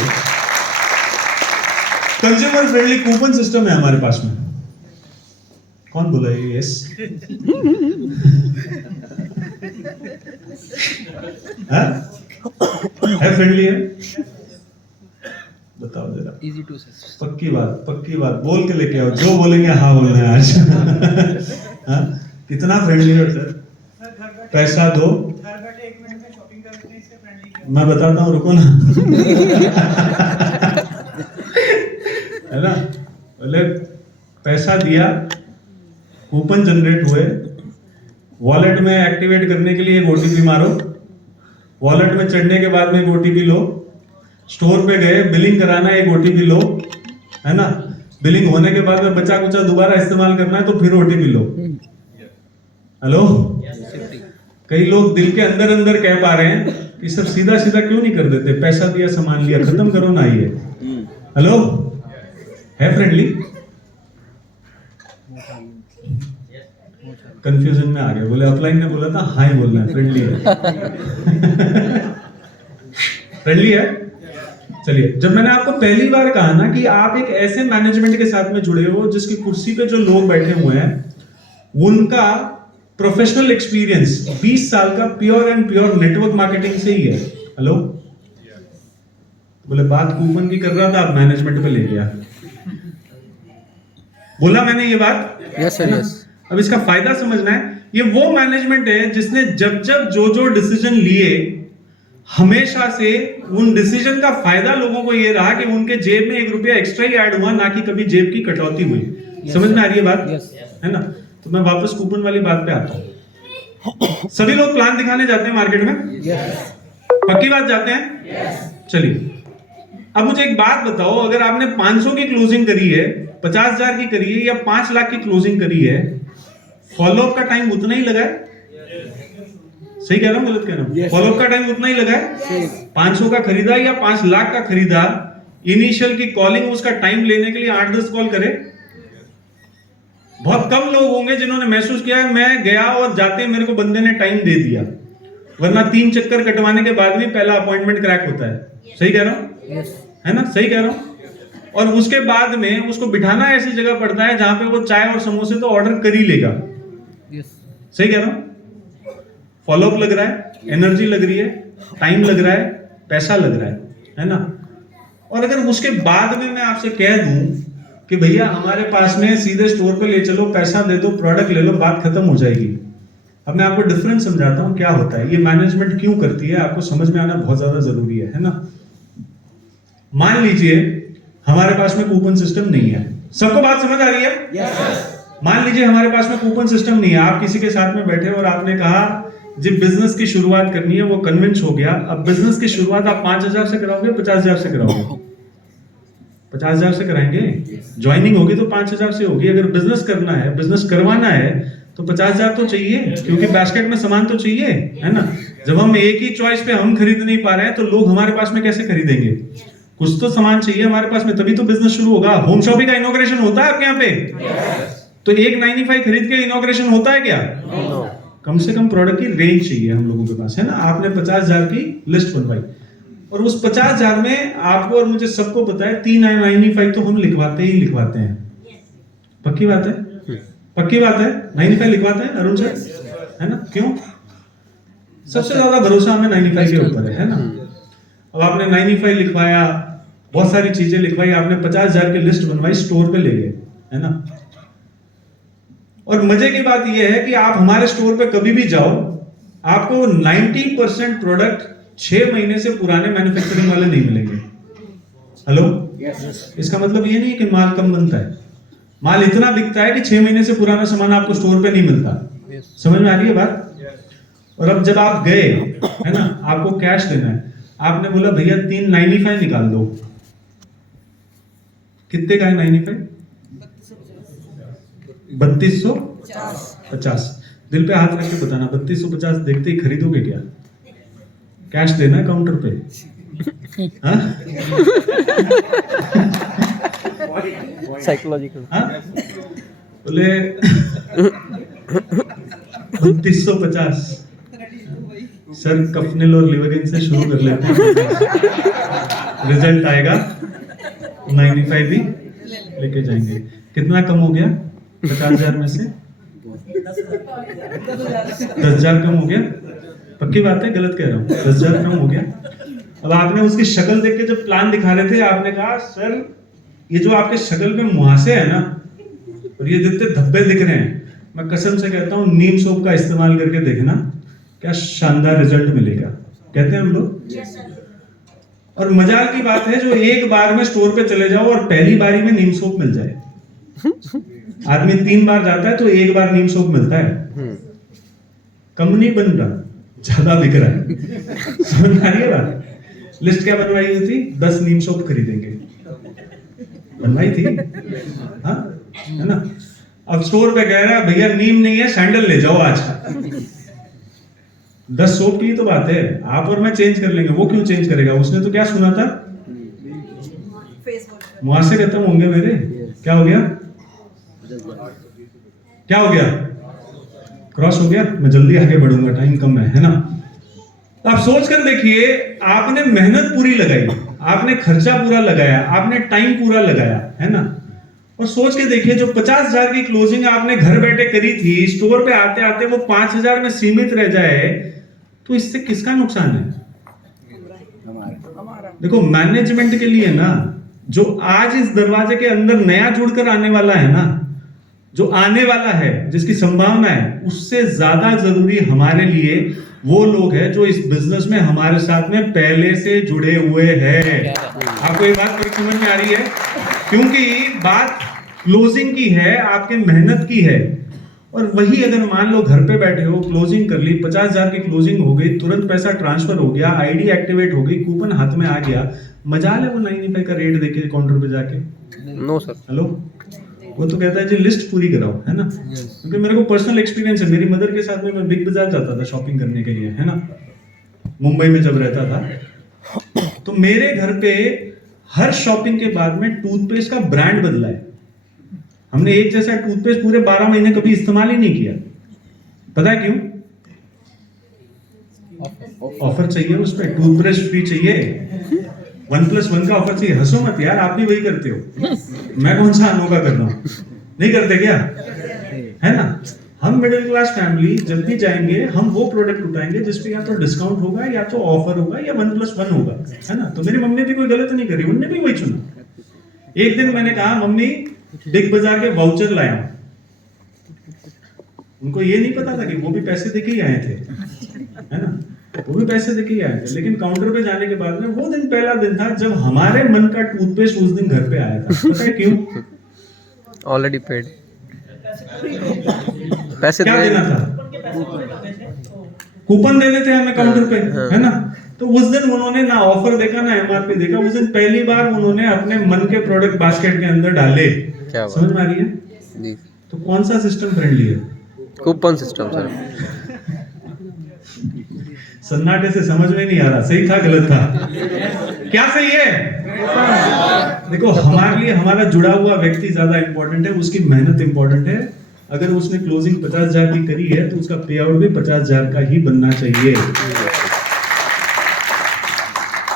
कंज्यूमर फ्रेंडली कूपन सिस्टम है हमारे पास में। कौन बोला ये? यस है फ्रेंडली है? बताओ जरा। Easy to say. पक्की बात बोल के लेके आओ, जो बोलेंगे हाँ बोलना है आज। हाँ? कितना फ्रेंडली है सर? पैसा दो, मैं बताता हूँ, रुको ना। है ना? बोले पैसा दिया, कूपन जनरेट हुए, वॉलेट में एक्टिवेट करने के लिए एक ओटीपी मारो, वॉलेट में चढ़ने के बाद में एक ओटीपी लो, स्टोर पे गए बिलिंग कराना, एक ओटीपी लो, है ना? बिलिंग होने के बाद में बचा कुचा दोबारा इस्तेमाल करना है तो फिर ओटीपी लो। हेलो? कई लोग दिल के अंदर अंदर कह पा रहे हैं कि सर सीधा क्यों नहीं कर देते, पैसा दिया सामान लिया, खत्म करो ना ये। हेलो? है फ्रेंडली? कंफ्यूजन में आ गए, बोले अपलाइन ने बोला था हाँ ही बोलना है, फ्रेंडली है। फ्रेंडली है? चलिए, जब मैंने आपको पहली बार कहा ना कि आप एक ऐसे मैनेजमेंट के साथ में जुड़े हो जिसकी कुर्सी पे जो लोग बैठे हुए हैं उनका प्रोफेशनल एक्सपीरियंस 20 साल का प्योर नेटवर्क मार्केटिंग से ही है। हेलो? बोले बात कूपन की कर रहा था, आप मैनेजमेंट पे ले गया। बोला मैंने ये बात? Yes, sir. Yes. अब इसका फायदा समझना है। ये वो मैनेजमेंट है जिसने जब जो डिसीजन लिए, हमेशा से उन डिसीजन का फायदा लोगों को ये रहा कि उनके जेब में 1 रुपया एक्स्ट्रा ही ऐड हुआ, ना कि कभी जेब की कटौती हुई। समझ में आ रही है बात? है ना? तो मैं वापस कूपन वाली बात पे आता हूं। सभी लोग प्लान दिखाने जाते हैं मार्केट में? पक्की बात जाते हैं? चलिए, अब मुझे एक बात बताओ, अगर आपने 500 की क्लोजिंग करी है, 50,000 की करी है या 5 लाख की क्लोजिंग करी है, फॉलोअप का टाइम उतना ही लगा है? सही कह रहा हूं, गलत कह रहा हूं? फॉलोअप का टाइम उतना ही लगा है? 500 का खरीदा या 5 लाख का खरीदा, इनिशियल की कॉलिंग उसका टाइम लेने के लिए 8-10 कॉल करे? बहुत कम लोग होंगे जिन्होंने महसूस किया मैं गया और जाते मेरे को बंदे ने टाइम दे दिया, वरना 3 चक्कर कटवाने के बाद भी पहला अपॉइंटमेंट क्रैक होता है। सही कह रहा हूं? है ना? सही कह रहा हूं? और उसके बाद में उसको बिठाना ऐसी जगह पड़ता है जहां पे वो चाय और समोसे तो ऑर्डर कर ही लेगा। सही कह रहा हूं? फॉलोअप लग रहा है, एनर्जी लग रही है, टाइम लग रहा है, पैसा लग रहा है ना? और अगर उसके बाद में मैं आपसे कह दूं कि भैया हमारे पास में सीधे स्टोर पे ले चलो, पैसा दे दो, प्रोडक्ट ले लो, बात खत्म हो जाएगी। अब मैं आपको डिफरेंस समझाता हूं क्या होता है, ये मैनेजमेंट क्यों करती है, आपको समझ में आना बहुत ज्यादा जरूरी है ना? मान लीजिए हमारे पास में कूपन सिस्टम नहीं है। सबको बात समझ आ रही है? मान लीजिए हमारे पास में कूपन सिस्टम नहीं है, आप किसी के साथ में बैठे और आपने कहा जब बिजनेस की शुरुआत करनी है, वो कन्विंस हो गया। अब बिजनेस की शुरुआत आप 5,000 से कराओगे, 50,000 से कराओगे? 50,000 से कराएंगे। ज्वाइनिंग होगी तो 5,000 से होगी। अगर बिजनेस करना है, बिजनेस करवाना है तो 50,000 तो चाहिए, क्योंकि बास्केट में सामान तो चाहिए, है ना? जब हम एक ही चॉइस पे हम खरीद नहीं पा रहे हैं तो लोग हमारे पास में कैसे खरीदेंगे? कुछ तो सामान चाहिए हमारे पास में, तभी तो बिजनेस शुरू होगा। होम शॉपिंग का इनॉग्रेशन होता है आपके यहाँ पे? तो 195 खरीद के इनॉग्रेशन होता है क्या? कम से कम प्रोडक्ट की रेंज चाहिए हम लोगों के पास, है ना। आपने 50,000 की लिस्ट बनवाई और उस 50,000 में आपको और मुझे सबको पता है 3 95 तो हम लिखवाते ही लिखवाते हैं। पक्की बात है, पक्की बात है, 95 लिखवाते हैं अरुण सर, है ना। क्यों? सबसे ज्यादा भरोसा हमें 95 के ऊपर है ना। अब आपने 95 लिखवाया, बहुत सारी चीजें लिखवाई, आपने 50,000 की लिस्ट बनवाई, स्टोर पे ले गए, है ना। और मजे की बात यह है कि आप हमारे स्टोर पे कभी भी जाओ, आपको 90% प्रोडक्ट 6 महीने से पुराने मैन्युफैक्चरिंग वाले नहीं मिलेंगे। हेलो, इसका मतलब ये नहीं है कि माल कम बनता है, माल इतना बिकता है कि 6 महीने से पुराना सामान आपको स्टोर पे नहीं मिलता। समझ में आ रही है बात? और अब जब आप गए, है ना, आपको कैश देना है, आपने बोला भैया 395 निकाल दो। कितने का है 95? 3250। दिल पे हाथ रख के बताना, 3250 देखते ही खरीदोगे क्या? कैश देना है काउंटर पे, हाँ? साइकोलॉजिकल। हाँ? बोले 3250 सर, कफनेल और लिवोगिन से शुरू कर लेते हैं, रिजल्ट आएगा 95 भी लेके जाएंगे। कितना कम हो गया 50,000 में से? 10,000 कम हो गया। पक्की बात है, गलत कह रहा हूँ? 10,000 कम हो गया। अब आपने उसकी शक्ल देख के जब प्लान दिखा रहे थे, आपने कहा सर ये जो आपके शक्ल पे मुहासे है ना, और ये जितने धब्बे दिख रहे हैं, मैं कसम से कहता हूँ नीम सोप का इस्तेमाल करके देखना, क्या शानदार रिजल्ट मिलेगा। कहते हैं हम लोग। और मजाल की बात है, जो एक बार में स्टोर पे चले जाओ और पहली बारी में नीम सोप मिल जाए। आदमी 3 बार जाता है तो एक बार नीम सोप मिलता है। कम नहीं बन रहा, ज्यादा बिक रहा है। समझ में आ रही है बात? लिस्ट क्या बनवाई हुई थी? 10 नीम सोप खरीदेंगे, बनवाई थी, हाँ, है ना। अब स्टोर पे कह रहा है भैया नीम नहीं है, सैंडल ले जाओ आज। 10 सोप की तो बात है, आप और मैं चेंज कर लेंगे, वो क्यों चेंज करेगा? उसने तो क्या सुना था, मुहासे खत्म होंगे मेरे। क्या हो गया? क्या हो गया? क्रॉस हो गया। मैं जल्दी आगे बढ़ूंगा, टाइम कम है ना। आप सोच कर देखिए, आपने मेहनत पूरी लगाई, आपने खर्चा पूरा लगाया, आपने टाइम पूरा लगाया, है ना। और सोच के देखिए, जो 50,000 की क्लोजिंग आपने घर बैठे करी थी, स्टोर पे आते आते वो 5,000 में सीमित रह जाए, तो इससे किसका नुकसान है? देखो, मैनेजमेंट के लिए ना, जो आज इस दरवाजे के अंदर नया जुड़कर आने वाला है ना, जो आने वाला है, जिसकी संभावना है, उससे ज्यादा जरूरी हमारे लिए वो लोग हैं जो इस बिजनेस में हमारे साथ में पहले से जुड़े हुए हैं। आपको ये बात पूरी समझ में आ रही है? क्योंकि बात क्लोजिंग की है, आपके मेहनत की है। और वही अगर मान लो घर पे बैठे हो, क्लोजिंग कर ली, 50,000 की क्लोजिंग हो गई, तुरंत पैसा ट्रांसफर हो गया, आईडी एक्टिवेट हो गई, कूपन हाथ में आ गया, मजाल है वो 95 का रेट देके काउंटर पे जाके? No sir. हेलो, वो तो कहता है जी लिस्ट पूरी कराओ, है ना। क्योंकि मेरे को पर्सनल एक्सपीरियंस है, मेरी मदर के साथ में मैं बिग बाजार जाता था शॉपिंग करने के लिए, है ना, मुंबई में जब रहता था। तो मेरे घर पे हर शॉपिंग के बाद में टूथपेस्ट का ब्रांड बदला है। हमने एक जैसा टूथपेस्ट पूरे 12 महीने कभी इस्तेमाल ही नहीं किया। पता है क्यों? ऑफर चाहिए उस पर, टूथब्रश फ्री चाहिए, 1+1 का ऑफर चाहिए। हंसो मत यार, आप भी वही करते हो, मैं कौन सा अनोखा कर रहा हूं? नहीं करते क्या? है ना। हम मिडिल क्लास फैमिली जब भी जाएंगे, हम वो प्रोडक्ट उठाएंगे जिसपे या तो डिस्काउंट होगा, या तो ऑफर होगा, या 1+1 होगा, है ना। तो मेरी मम्मी भी कोई गलत नहीं करी, उनने भी वही चुना। एक दिन मैंने कहा मम्मी बिग बाजार के वाउचर लाया हूं। उनको ये नहीं पता था कि वो भी पैसे देके ही आए थे, है ना, वो भी पैसे देके ही आए थे। लेकिन काउंटर पे जाने के बाद में वो दिन पहला दिन था जब हमारे मन का टूथपेस्ट उस दिन घर पे आया था। पता है क्यों? Already paid. पैसे क्या देना था? कूपन देने थे हमें काउंटर पे, है ना। तो उस दिन उन्होंने ना ऑफर देखा ना एमआरपी देखा, उस दिन पहली बार उन्होंने अपने मन के प्रोडक्ट बास्केट के अंदर डाले। क्या बात? समझ में आ रही है? जी। तो कौन सा सिस्टम फ्रेंडली है? Coupon system sir. सन्नाटे से समझ में नहीं आ रहा, सही था गलत था? क्या सही है? देखो, हमारे लिए हमारा जुड़ा हुआ व्यक्ति ज्यादा इंपॉर्टेंट है, उसकी मेहनत इंपॉर्टेंट है, अगर उसने क्लोजिंग 50,000 की करी है तो उसका पे आउट भी 50,000 का ही बनना चाहिए।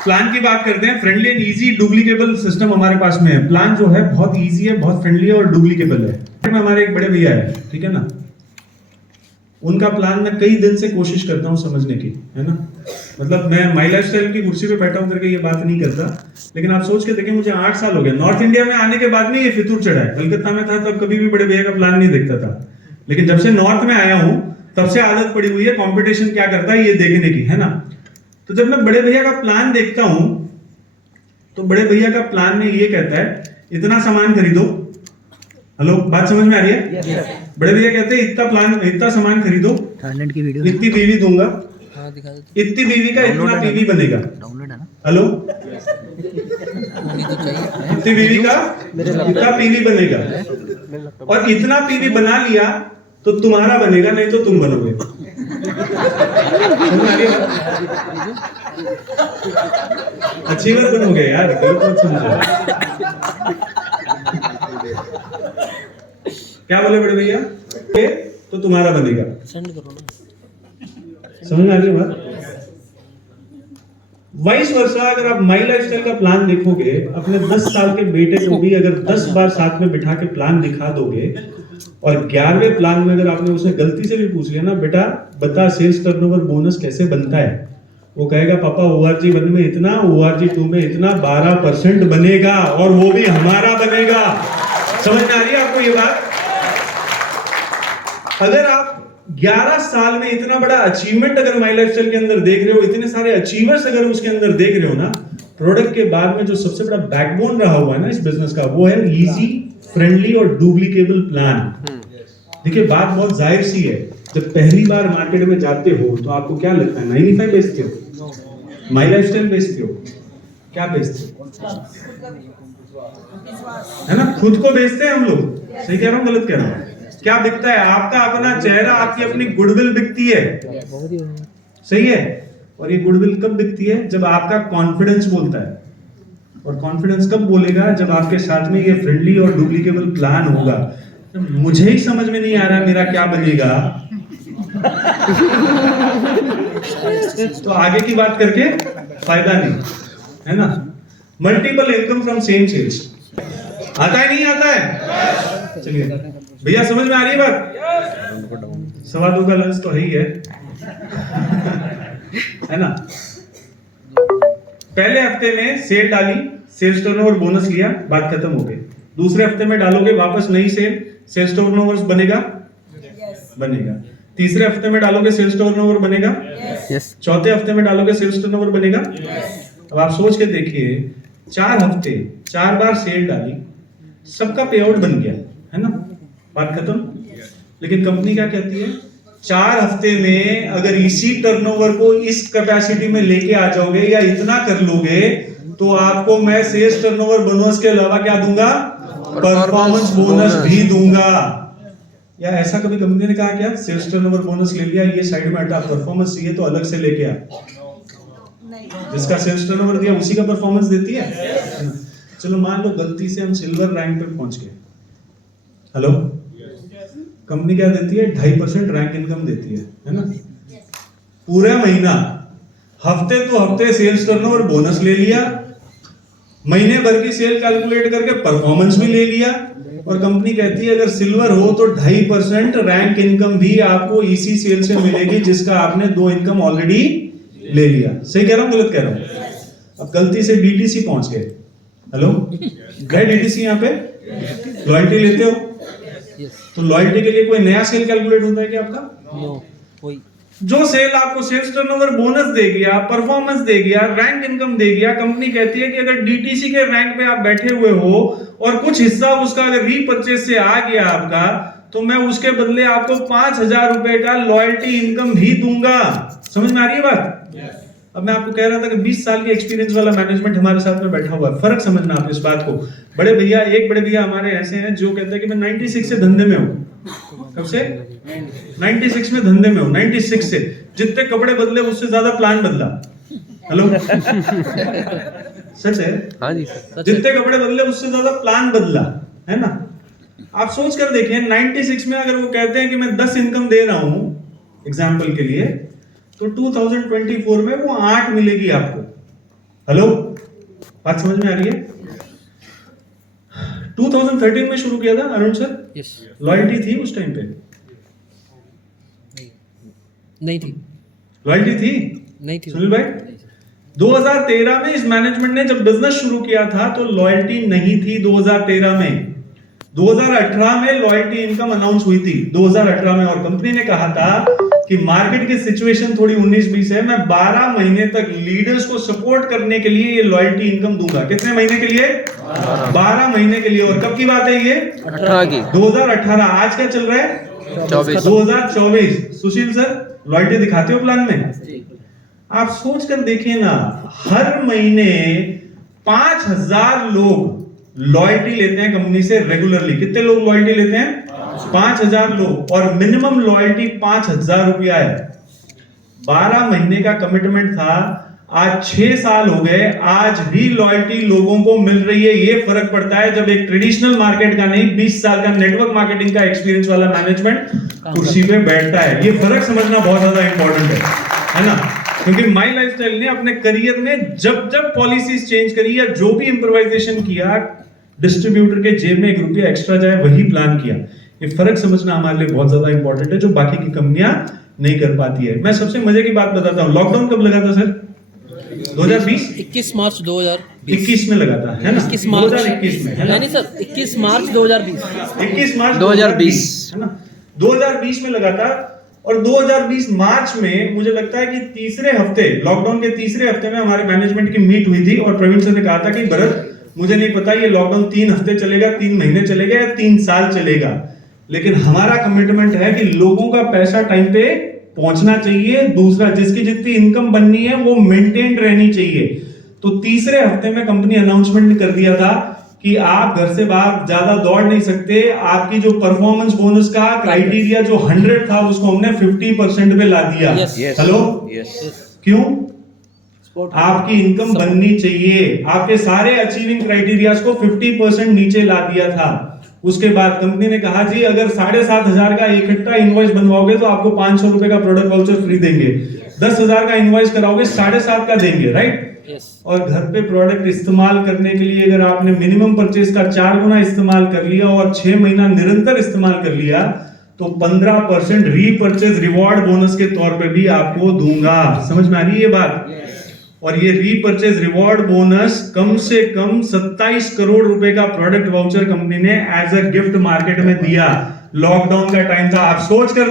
प्लान की बात करते हैं। Friendly and easy duplicable system हमारे पास में है। प्लान जो है बहुत इजी है, बहुत फ्रेंडली है और डुप्लीकेबल है। हमारे एक बड़े भैया है, ठीक है ना, उनका प्लान मैं कई दिन से कोशिश करता हूं समझने की, है ना। मतलब मैं माई लाइफ स्टाइल की कुर्सी पे बैठा हूं करके ये बात नहीं करता, लेकिन आप सोच के देखें मुझे 8 साल हो गए नॉर्थ इंडिया में आने के बाद में ये फितूर चढ़ा है। कलकत्ता में था तब कभी भी बड़े भैया का प्लान नहीं देखता था, लेकिन जब से नॉर्थ में आया हूं तब से आदत पड़ी हुई है कंपटीशन क्या करता है ये देखने की, है ना। तो जब मैं बड़े भैया का प्लान देखता हूं तो बड़े भैया का प्लान में ये कहता है इतना सामान खरीदो। हेलो, बात समझ में आ रही है? बड़े भैया कहते हैं इतना सामान खरीदो, थाईलैंड की वीडियो इतनी बीवी दूंगा, हाँ दिखा दो। इतनी बीवी का इतना पीवी बनेगा। डाउनलोड है ना? हेलो, होनी तो चाहिए। इतनी बीवी का इतना पीवी बनेगा, और इतना पीवी बना लिया तो तुम्हारा बनेगा, नहीं तो तुम बनोगे। समझ आ रही है? अच्छी बात बनोगे यार, गलत मत समझो। क्या बोले बड़े भैया? तो तुम्हारा बनेगा। सेंड करो ना। समझ आ रही है बात? वाइस वर्सा अगर आप माई लाइफस्टाइल का प्लान देखोगे, अपने 10 साल के बेटे को भी अगर 10 बार साथ में बिठा के प्लान दिखा दोगे, और 11वें प्लान में अगर आपने उसे गलती से भी पूछ लिया ना, बेटा बता सेल्स टर्नओवर बोनस कैसे बनता है, वो कहेगा पापा ORG1 में इतना, ORG2 में इतना, 12% बनेगा और वो भी हमारा बनेगा। समझ में आ रही है आपको ये बात? अगर आप 11 साल में इतना बड़ा अचीवमेंट अगर माई लाइफस्टाइल के अंदर देख रहे हो, इतने सारे अचीवर्स अगर उसके अंदर देख रहे हो ना, प्रोडक्ट के बाद में जो सबसे बड़ा बैकबोन रहा हुआ है ना इस बिजनेस का, वो है इजी, फ्रेंडली और डुप्लीकेबल प्लान। देखिए बात बहुत जाहिर सी है, जब पहली बार मार्केट में जाते हो तो आपको क्या लगता है 95 बेचते हो, माई लाइफस्टाइल बेचते हो, क्या बेचते हो, है ना, खुद को बेचते हैं हम लोग। सही कह रहा हूँ गलत कह रहा हूँ? क्या बिकता है? आपका अपना चेहरा, आपकी अपनी गुडविल बिकती है। सही है? और ये गुडविल कब बिकती है? जब आपका कॉन्फिडेंस बोलता है। और कॉन्फिडेंस कब बोलेगा? जब आपके साथ में ये फ्रेंडली और डुप्लीकेबल प्लान होगा। मुझे ही समझ में नहीं आ रहा मेरा क्या बनेगा, तो आगे की बात करके फायदा नहीं, है ना। Multiple income from same sales आता है, नहीं आता है? चलिए भैया समझ में आ रही है बात? 2:15 का लंच तो है ही है ना। पहले हफ्ते में सेल डाली, सेल्स टर्नओवर बोनस लिया, बात खत्म हो गई। दूसरे हफ्ते में डालोगे वापस नई सेल, सेल्स टर्नओवर बनेगा, बनेगा। तीसरे हफ्ते में डालोगे सेल्स टर्नओवर बनेगा, यस। चौथे हफ्ते में डालोगे सेल्स टर्नओवर बनेगा। अब आप सोच के देखिए, 4 हफ्ते 4 बार सेल डाली, सबका पे आउट बन गया, है ना, बात खत्म। लेकिन कंपनी क्या कहती है? 4 हफ्ते में अगर इसी टर्नओवर को इस कैपेसिटी में लेके आ जाओगे या इतना कर लोगे, तो आपको मैं सेल्स टर्नओवर बोनस के अलावा क्या दूंगा? परफॉर्मेंस बोनस भी दूंगा। या ऐसा कभी कंपनी ने कहा क्या, सेल्स टर्नओवर बोनस ले लिया, ये साइड में हटा, परफॉर्मेंस चाहिए तो अलग से लेके आ? जिसका सेल्स टर्नओवर दिया उसी का परफॉर्मेंस देती है। चलो मान लो गलती से हम सिल्वर रैंक पे पहुंच गए, हेलो, कंपनी क्या देती है? 2.5% रैंक इनकम देती है ना। पूरा महीना, हफ्ते तो हफ्ते सेल्स टर्नओवर बोनस ले लिया, महीने भर की सेल कैलकुलेट करके परफॉर्मेंस भी ले लिया, और कंपनी कहती है अगर सिल्वर हो तो 2.5% रैंक इनकम भी आपको इसी सेल से मिलेगी जिसका आपने 2 इनकम ऑलरेडी ले लिया। सही कह रहा हूं गलत कह रहा हूं? अब गलती से डीटीसी पहुंच गए, हेलो, गए डीटीसी, यहाँ पे लॉयल्टी लेते हो, तो लॉयल्टी के लिए कोई नया सेल कैलकुलेट होता है क्या आपका? कोई जो सेल आपको सेल्स टर्नओवर बोनस दे गया, परफॉर्मेंस दे गया, रैंक इनकम दे गया, कंपनी कहती है कि अगर डीटीसी के रैंक पे आप बैठे हुए हो और कुछ हिस्सा उसका अगर रीपरचेज से आ गया आपका, तो मैं उसके बदले आपको 5,000 रुपए का लॉयल्टी इनकम भी दूंगा। समझ में आ रही है बात? अब मैं आपको कह रहा था कि 20 साल की एक्सपीरियंस वाला मैनेजमेंट हमारे साथ में बैठा हुआ है। फर्क समझना आप इस बात को। बड़े भैया, एक बड़े भैया हमारे ऐसे हैं जो कहते हैं कि मैं 96 से धंधे में हूँ। कब से? 96 में धंधे में हूँ। 96 से जितने कपड़े बदले उससे ज्यादा प्लान बदला। हेलो, सच है? हाँ जी सर। जितने कपड़े बदले उससे ज्यादा प्लान बदला, है ना। आप सोच कर देखिए 96 में अगर वो कहते हैं कि मैं 10 इनकम दे रहा हूं एग्जाम्पल के लिए, तो 2024 में वो 8 मिलेगी आपको। हेलो, बात समझ में आ रही है? 2013 में शुरू किया था अरुण सर, यस, लॉयल्टी थी उस टाइम पे? नहीं थी, लॉयल्टी थी नहीं थी सुनील भाई? 2013 में इस मैनेजमेंट ने जब बिजनेस शुरू किया था तो लॉयल्टी नहीं थी 2013 में। 2018 में लॉयल्टी इनकम अनाउंस हुई थी 2018 में, और कंपनी ने कहा था कि मार्केट की सिचुएशन थोड़ी 19-20 है, मैं 12 महीने तक लीडर्स को सपोर्ट करने के लिए ये लॉयल्टी इनकम दूंगा। कितने महीने के लिए? 12 महीने के लिए। और कब की बात है ये? 18 की। 2018। आज क्या चल रहा है? 2024। सुशील सर, लॉयल्टी दिखाते हो प्लान में? आप सोच कर देखिए ना, हर महीने 5000 लोग लॉयल्टी लेते हैं कंपनी से रेगुलरली। कितने लोग लॉयल्टी लेते हैं? 5000 लोग, और मिनिमम लॉयल्टी 5000 रुपया है। 12 महीने का कमिटमेंट था, आज 6 साल हो गए, आज भी लॉयल्टी लोगों को मिल रही है। ये फर्क पड़ता है जब एक ट्रेडिशनल मार्केट का नहीं, 20 साल का नेटवर्क मार्केटिंग का एक्सपीरियंस वाला मैनेजमेंट कुर्सी पे बैठता है। ये फर्क समझना बहुत ज्यादा इंपॉर्टेंट है ना? क्योंकि माई लाइफस्टाइल ने अपने करियर में जब जब पॉलिसीज चेंज करी या जो भी इंप्रोवाइजेशन किया, डिस्ट्रीब्यूटर के जेब में 1 रुपया एक्स्ट्रा जाए वही प्लान किया। ये फर्क समझना हमारे लिए बहुत ज्यादा इंपॉर्टेंट है, जो बाकी की कंपनियां नहीं कर पाती है। मैं सबसे मजे की बात बताता हूँ, लॉकडाउन कब लगा था सर? 2020? 21 मार्च 21 में लगा था, है ना? 21 मार्च 2021 में, है ना? नहीं सर, 21 मार्च 2020, 21 मार्च 2020, है ना? 2020 में लगा था। और 2020 मार्च में मुझे लगता है कि तीसरे हफ्ते, लॉकडाउन के तीसरे हफ्ते में हमारे मैनेजमेंट की मीट हुई थी, और प्रवीण सर ने कहा था कि भरत, मुझे नहीं पता ये लॉकडाउन 3 हफ्ते चलेगा, 3 महीने चलेगा या 3 साल चलेगा, लेकिन हमारा कमिटमेंट है कि लोगों का पैसा टाइम पे पहुंचना चाहिए। दूसरा, जिसकी जितनी इनकम बननी है वो मेंटेन रहनी चाहिए। तो तीसरे हफ्ते में कंपनी अनाउंसमेंट कर दिया था कि आप घर से बाहर ज्यादा दौड़ नहीं सकते। आपकी जो परफॉर्मेंस बोनस का क्राइटेरिया जो 100 था, उसको हमने 50% पे ला दिया। Yes. हेलो, यस, क्यों? आपकी इनकम बननी चाहिए। आपके सारे अचीविंग क्राइटेरियाज को 50% नीचे ला दिया था। उसके बाद कंपनी ने कहा जी, अगर 7,500 का इकट्ठा इनवॉइस बनवाओगे तो आपको 500 रुपए का प्रोडक्ट वाउचर फ्री देंगे। 10,000 का इनवॉइस कराओगे 7,500 का देंगे, राइट? यस, और घर पे प्रोडक्ट इस्तेमाल करने के लिए अगर आपने मिनिमम परचेज का 4 गुना इस्तेमाल कर लिया और 6 महीना निरंतर इस्तेमाल कर लिया, तो 15% रीपर्चेज रिवॉर्ड बोनस के तौर पे भी आपको दूंगा। समझ में आ रही है ये बात? और ये रीपर्चेज रिवॉर्ड बोनस कम से कम 27 करोड़ रुपए का प्रोडक्ट वाउचर कंपनी ने एज अ गिफ्ट मार्केट में दिया। लॉकडाउन का टाइम था। आप सोच कर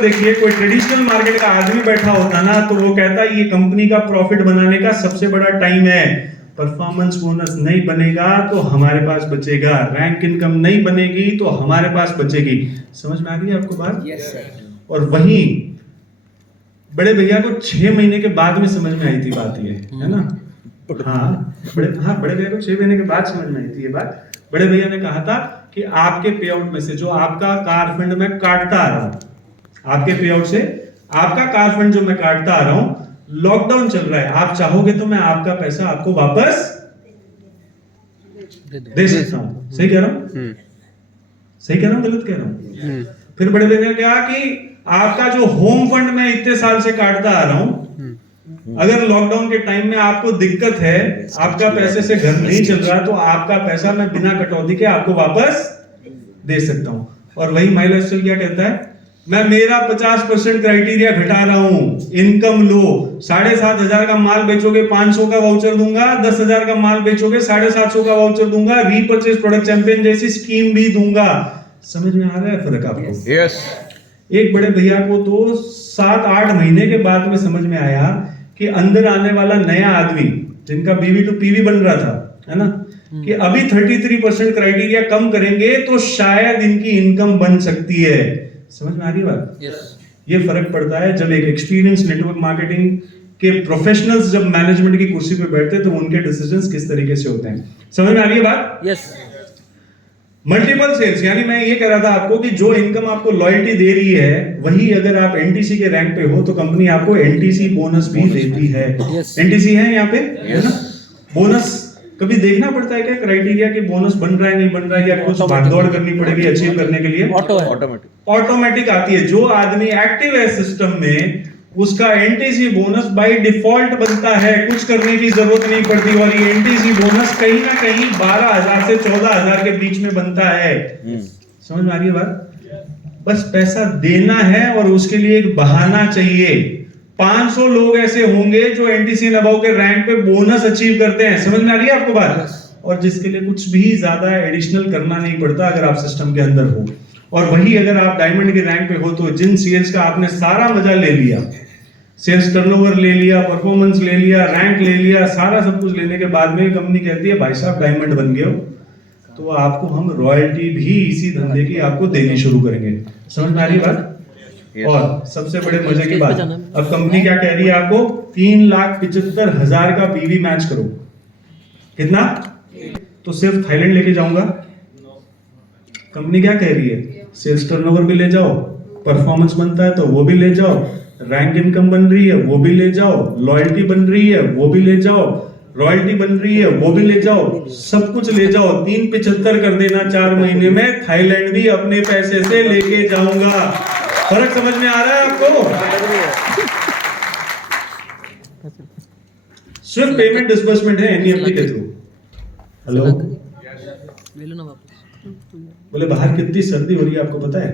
देखिए, कोई ट्रेडिशनल मार्केट का आदमी बैठा होता ना, तो वो कहता ये कंपनी का प्रॉफिट बनाने का सबसे बड़ा टाइम है। परफॉर्मेंस बोनस नहीं बनेगा तो हमारे पास बचेगा, रैंक इनकम नहीं बनेगी तो हमारे पास बचेगी। समझ में आ गई आपको बात? Yes sir. और वहीं बड़े भैया को 6 महीने के बाद में समझ में आई थी बात ये, है ना? बड़े भैया को 6 महीने के बाद समझ में आई थी ये बात। बड़े भैया ने कहा था कि आपके पे आउट में से जो आपका कार फंड में काटता आ रहा हूं, आपके पे आउट से आपका कार फंड जो मैं काटता आ रहा हूं, लॉकडाउन चल रहा है, आप चाहोगे तो मैं आपका पैसा आपको वापस दे सकता हूं। सही कह रहा हूं? सही कह रहा हूं, गलत कह रहा हूं? फिर बड़े भैया ने कहा कि आपका जो होम फंड में इतने साल से काटता आ रहा हूं, अगर लॉकडाउन के टाइम में आपको दिक्कत है, आपका पैसे से घर नहीं चल रहा, तो आपका पैसा मैं बिना कटौती के आपको वापस दे सकता हूं। और वही माई लाइफस्टाइल क्या कहता है, मैं मेरा 50% क्राइटेरिया घटा रहा हूं, इनकम लो। 7,500 का माल बेचोगे 500 का वाउचर दूंगा, 10,000 का माल बेचोगे 750 का वाउचर दूंगा, रीपर्चेज प्रोडक्ट चैंपियन जैसी स्कीम भी दूंगा। समझ में आ रहा है फर्क आपको? यस। एक बड़े भैया को तो 7-8 महीने के बाद में समझ में आया कि अंदर आने वाला नया आदमी, जिनका बीवी टू पीवी बन रहा था, है ना, कि अभी 33% क्राइटेरिया कम करेंगे तो शायद इनकी इनकम बन सकती है। समझ में आ रही है बात? यस। ये फर्क पड़ता है जब एक एक्सपीरियंस नेटवर्क मार्केटिंग के प्रोफेशनल्स जब मैनेजमेंट की कुर्सी पे बैठते हैं तो उनके डिसीजंस किस तरीके से होते हैं। समझ में आ रही है बात? यस। मल्टीपल सेल्स, यानी मैं ये कह रहा था आपको कि जो इनकम आपको लॉयल्टी दे रही है, वही अगर आप एनटीसी के रैंक पे हो तो कंपनी आपको एनटीसी बोनस भी देती है। Yes. एनटीसी है यहाँ पे, है ना? बोनस कभी देखना पड़ता है क्या क्राइटेरिया कि बोनस बन रहा है नहीं बन रहा है, या कुछ भागदौड़ करनी पड़ेगी अचीव करने के लिए? ऑटो है। ऑटोमेटिक ऑटोमेटिक आती है। जो आदमी एक्टिव है सिस्टम में, उसका एनटीसी बोनस बाय डिफॉल्ट बनता है, कुछ करने की जरूरत नहीं पड़ती। और ये एनटीसी बोनस कहीं ना कहीं 12,000 से 14,000 के बीच में बनता है। समझ में आ रही है बात? बस पैसा देना है और उसके लिए एक बहाना चाहिए। 500 लोग ऐसे होंगे जो एनटीसी अबाव के रैंक पे बोनस अचीव करते हैं। समझ में आ रही है आपको बात? और जिसके लिए कुछ भी ज्यादा एडिशनल करना नहीं पड़ता अगर आप सिस्टम के अंदर हो। और वही अगर आप डायमंड के रैंक पे हो तो जिन सीएल्स का आपने सारा मजा ले लिया, सेल्स टर्नओवर ले लिया, परफॉर्मेंस ले लिया, रैंक ले लिया, सारा सब कुछ लेने के बाद में कंपनी कहती है भाई साहब डायमंड बन गए हो, तो आपको हम रॉयल्टी भी इसी धंधे की आपको देनी शुरू करेंगे। समझ में आ रही बात? और सबसे बड़े मजे की बात, अब कंपनी क्या कह रही है आपको? 3,75,000 का पीवी मैच करो। कितना? तो सिर्फ थाईलैंड लेके जाऊंगा? कंपनी क्या कह रही है? सेल्स टर्नओवर भी ले जाओ, परफॉर्मेंस बनता है तो वो भी ले जाओ, रैंक इनकम बन रही है वो भी ले जाओ, लॉयल्टी बन रही है वो भी ले जाओ, रॉयल्टी बन रही है वो भी ले जाओ, सब कुछ ले जाओ। 3,75,000 कर देना 4 महीने में, थाईलैंड भी अपने पैसे से लेके जाऊंगा। फर्क समझ में आ रहा है आपको? स्विफ्ट पेमेंट डिस्बर्समेंट है एनईएफटी के थ्रू। हेलो, ले लो ना वापस। बोले बाहर कितनी सर्दी हो रही है आपको पता है?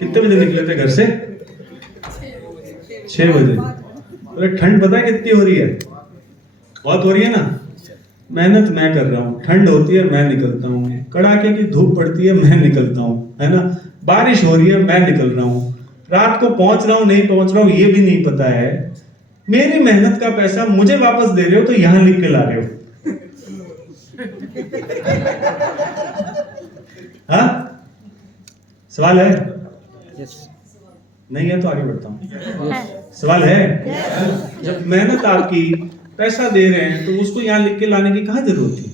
कितने बजे निकले थे घर से? 6 बजे। बोले ठंड पता है कितनी हो रही है? बहुत हो रही है ना। मेहनत मैं कर रहा हूँ, ठंड होती है मैं निकलता हूँ, कड़ाके की धूप पड़ती है मैं निकलता हूँ, है ना, बारिश हो रही है मैं निकल रहा हूँ, रात को पहुंच रहा हूँ नहीं पहुंच रहा हूँ ये भी नहीं पता है, मेरी मेहनत का पैसा मुझे वापस दे रहे हो तो यहां लिख के ला रहे हो। हाँ, सवाल है? नहीं है तो आगे बढ़ता हूँ। सवाल है? जब मेहनत आपकी पैसा दे रहे हैं तो उसको यहाँ लिख के लाने की कहाँ जरूरत थी?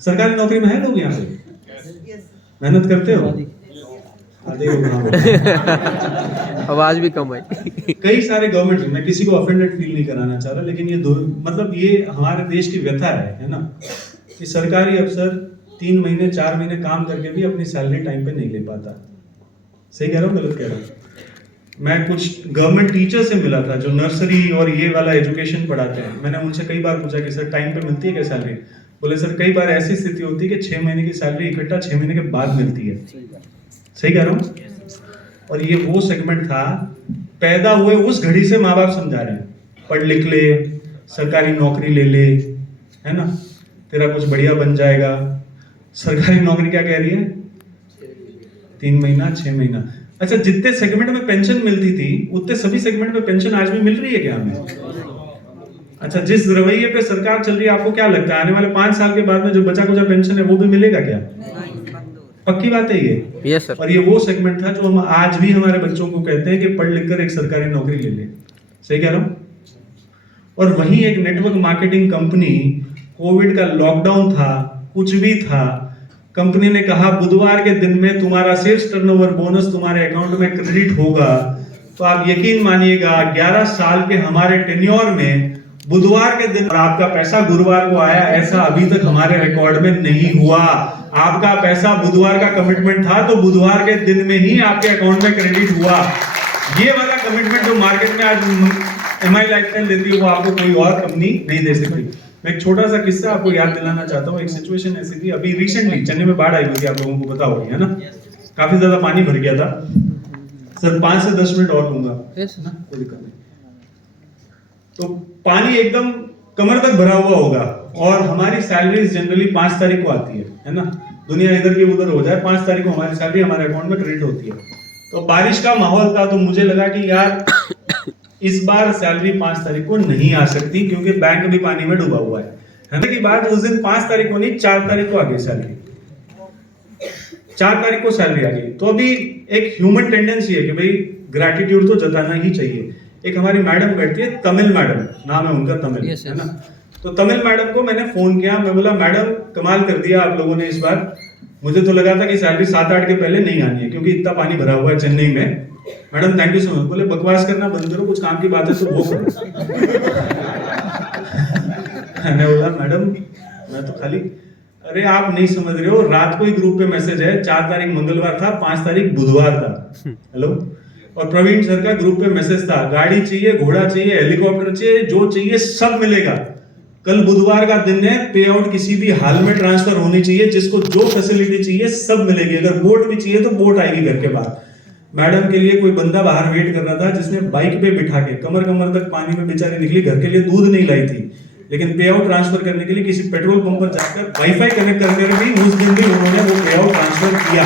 सरकारी नौकरी में है लोग यहाँ पे मेहनत करते हो? आधे आवाज भी कम है। कई सारे गवर्नमेंट, मैं किसी को ऑफेंडेड फील नहीं कराना चाह रहा, लेकिन ये मतलब ये हमारे देश की व्यथा है ना, कि सरकारी अफसर 3 महीने 4 महीने काम करके भी अपनी सैलरी टाइम पे नहीं ले पाता। सही कह रहा हूँ गलत कह रहा हूँ? मैं कुछ गवर्नमेंट टीचर से मिला था जो नर्सरी और ये वाला एजुकेशन पढ़ाते हैं। मैंने उनसे कई बार पूछा कि सर टाइम पे मिलती है क्या सैलरी? बोले सर कई बार ऐसी स्थिति होती है कि 6 महीने की सैलरी इकट्ठा 6 महीने के बाद मिलती है। सही कह रहा हूँ? और ये वो सेगमेंट था, पैदा हुए उस घड़ी से माँ बाप समझा रहे हैं पढ़ लिख ले, सरकारी नौकरी ले ले, है ना, तेरा कुछ बढ़िया बन जाएगा। सरकारी नौकरी क्या कह रही है? 3 महीना 6 महीना। अच्छा, जितने सेगमेंट में पेंशन मिलती थी उतने सभी सेगमेंट में पेंशन आज भी मिल रही है क्या हमें? अच्छा, जिस रवैये पे सरकार चल रही है आपको क्या लगता है आने वाले 5 साल के बाद में जो बचा कुचा पेंशन है वो भी मिलेगा क्या? पक्की बात है ये। Yes sir. और ये वो सेगमेंट था जो हम आज भी हमारे बच्चों को कहते हैं कि पढ़ लिख कर एक सरकारी नौकरी ले ले। सही कह रहा हूं? और वहीं एक नेटवर्क मार्केटिंग कंपनी, कोविड का लॉकडाउन था, कुछ भी था, कंपनी ने कहा बुधवार के दिन में तुम्हारा सेल्स टर्नओवर बोनस तुम्हारे अकाउंट में क्रेडिट होगा। तो आप यकीन मानिएगा 11 साल के हमारे टेन्योर में बुधवार के दिन और आपका पैसा गुरुवार को आया, ऐसा अभी तक हमारे रिकॉर्ड में नहीं हुआ। आपका पैसा बुधवार का कमिटमेंट था तो बुधवार के दिन में ही आपके अकाउंट में क्रेडिट हुआ। ये वाला कमिटमेंट जो मार्केट में आज एमआई लाइफस्टाइल देती है वो आपको कोई और कंपनी नहीं दे सकती। मैं एक छोटा सा किस्सा आपको याद दिलाना चाहता हूँ। एक सिचुएशन ऐसी थी, अभी रिसेंटली चेन्नई में बाढ़ आई हुई थी, आप लोगों को पता होगी, है ना, काफी ज्यादा पानी भर गया था। सर 5 से 10 मिनट और लूंगा, ना कोई दिक्कत नहीं। तो पानी एकदम कमर तक भरा हुआ होगा और हमारी सैलरी जनरली 5 तारीख को आती है ना, दुनिया इधर की उधर हो जाए, 5 तारीख को हमारी सैलरी हमारे अकाउंट में क्रेडिट होती है। तो बारिश का माहौल था तो मुझे लगा कि यार इस बार सैलरी 5 तारीख को नहीं आ सकती क्योंकि बैंक भी पानी में डूबा हुआ है। की बात उस दिन 5 तारीख को नहीं 4 तारीख को आ गई सैलरी, 4 तारीख को सैलरी आ गई। तो अभी एक ह्यूमन टेंडेंसी है कि भाई ग्रैटिट्यूड तो जताना ही चाहिए। एक हमारी मैडम बैठती है, तमिल मैडम नाम है उनका, तमिल, है ना। तो तमिल मैडम को मैंने फोन किया, मैं बोला मैडम कमाल कर दिया आप लोगों ने इस बार, मुझे तो लगा था कि सैलरी 7-8 के पहले नहीं आनी है क्योंकि इतना पानी भरा हुआ है चेन्नई में। Madam thank you so much. बोले बकवास करना बंद करो, कुछ काम की बात है तो वो करो। मैंने बोला मैडम मैं तो खाली, अरे आप नहीं समझ रहे हो, रात को ही ग्रुप पे मैसेज है, 4 तारीख मंगलवार था, 5 तारीख बुधवार था, हेलो, और प्रवीण सर का ग्रुप पे मैसेज था, गाड़ी चाहिए, घोड़ा चाहिए, हेलीकॉप्टर चाहिए, जो चाहिए सब मिलेगा। कल बुधवार का दिन है, पे आउट किसी भी हाल में ट्रांसफर होनी चाहिए, जिसको जो फैसिलिटी चाहिए सब मिलेगी। अगर बोट भी चाहिए तो बोट आएगी घर के बाहर। मैडम के लिए कोई बंदा बाहर वेट कर रहा था, जिसने बाइक पे बिठा के कमर कमर तक पानी में बेचारी निकली, घर के लिए दूध नहीं लाई थी, लेकिन पे आउट ट्रांसफर करने के लिए किसी पेट्रोल पंप पर जाकर वाईफाई कनेक्ट करके भी उस दिन भी उन्होंने वो पे आउट ट्रांसफर किया।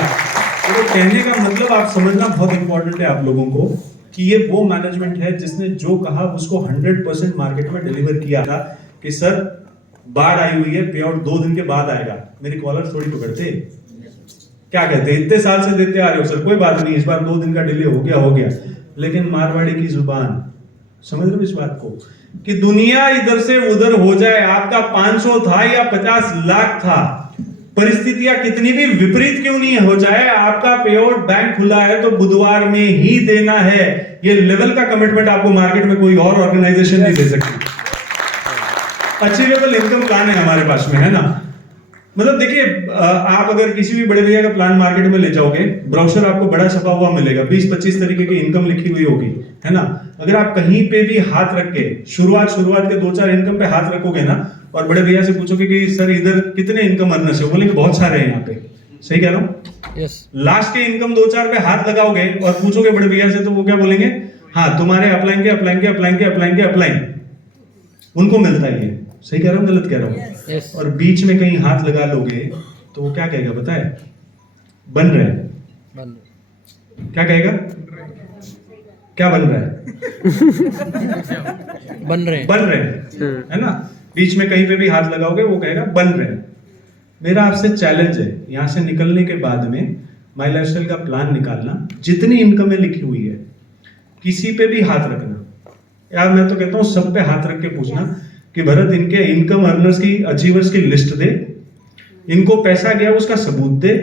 तो कहने का मतलब आप समझना बहुत इंपॉर्टेंट है आप लोगों को कि ये वो मैनेजमेंट है जिसने जो कहा उसको 100% मार्केट में डिलीवर किया था कि सर बाढ़ आई हुई है, पे आउट 2 दिन के बाद आएगा। मेरी कॉलर थोड़ी पकड़ते, क्या कहते, इतने साल से देते आ रहे हो सर, कोई बात नहीं, इस बार 2 दिन का डिले हो गया। लेकिन मारवाड़ी की जुबान, समझ रहे हो इस बात को, कि दुनिया इधर से उधर हो जाए, आपका 500 था या 50 लाख था, परिस्थितियां कितनी भी विपरीत क्यों नहीं हो जाए, आपका पे आउट बैंक खुला है तो बुधवार में ही देना है। ये लेवल का कमिटमेंट आपको मार्केट में कोई और ऑर्गेनाइजेशन नहीं दे सकती। अचीवेबल इनकम प्लान है हमारे पास में, है ना। मतलब देखिए, आप अगर किसी भी बड़े भैया का प्लान मार्केट में ले जाओगे, ब्राउचर आपको बड़ा छपा हुआ मिलेगा, 20-25 तरीके की इनकम लिखी हुई होगी, है ना। अगर आप कहीं पे भी हाथ रख के शुरुआत के 2-4 इनकम पे हाथ रखोगे ना, और बड़े भैया से पूछोगे कि सर इधर कितने इनकम अर्नर्स है, बोलेंगे बहुत सारे हैं यहाँ पे। सही कह रहा हूँ? यस। लास्ट के इनकम 2-4 पे हाथ लगाओगे और पूछोगे बड़े भैया से, तो वो क्या बोलेंगे, हाँ तुम्हारे अपलाइन उनको मिलता है ये। सही कह रहा हूँ, गलत कह रहा हूँ? यस। और बीच में कहीं हाथ लगा लोगे तो वो क्या कहेगा पता है, बन रहा है। क्या कहेगा, क्या बन रहा है? बन रहे हैं, है ना। बीच में कहीं पे भी हाथ लगाओगे वो कहेगा बन रहे हैं। मेरा आपसे चैलेंज है, यहाँ से निकलने के बाद में माई लाइफस्टाइल का प्लान निकालना, जितनी इनकमें लिखी हुई है किसी पे भी हाथ रखना। यार मैं तो कहता हूँ सब पे हाथ रख के पूछना कि भरत इनके इनकम अर्नर्स की, अचीवर्स की लिस्ट दे, इनको पैसा गया उसका सबूत दे,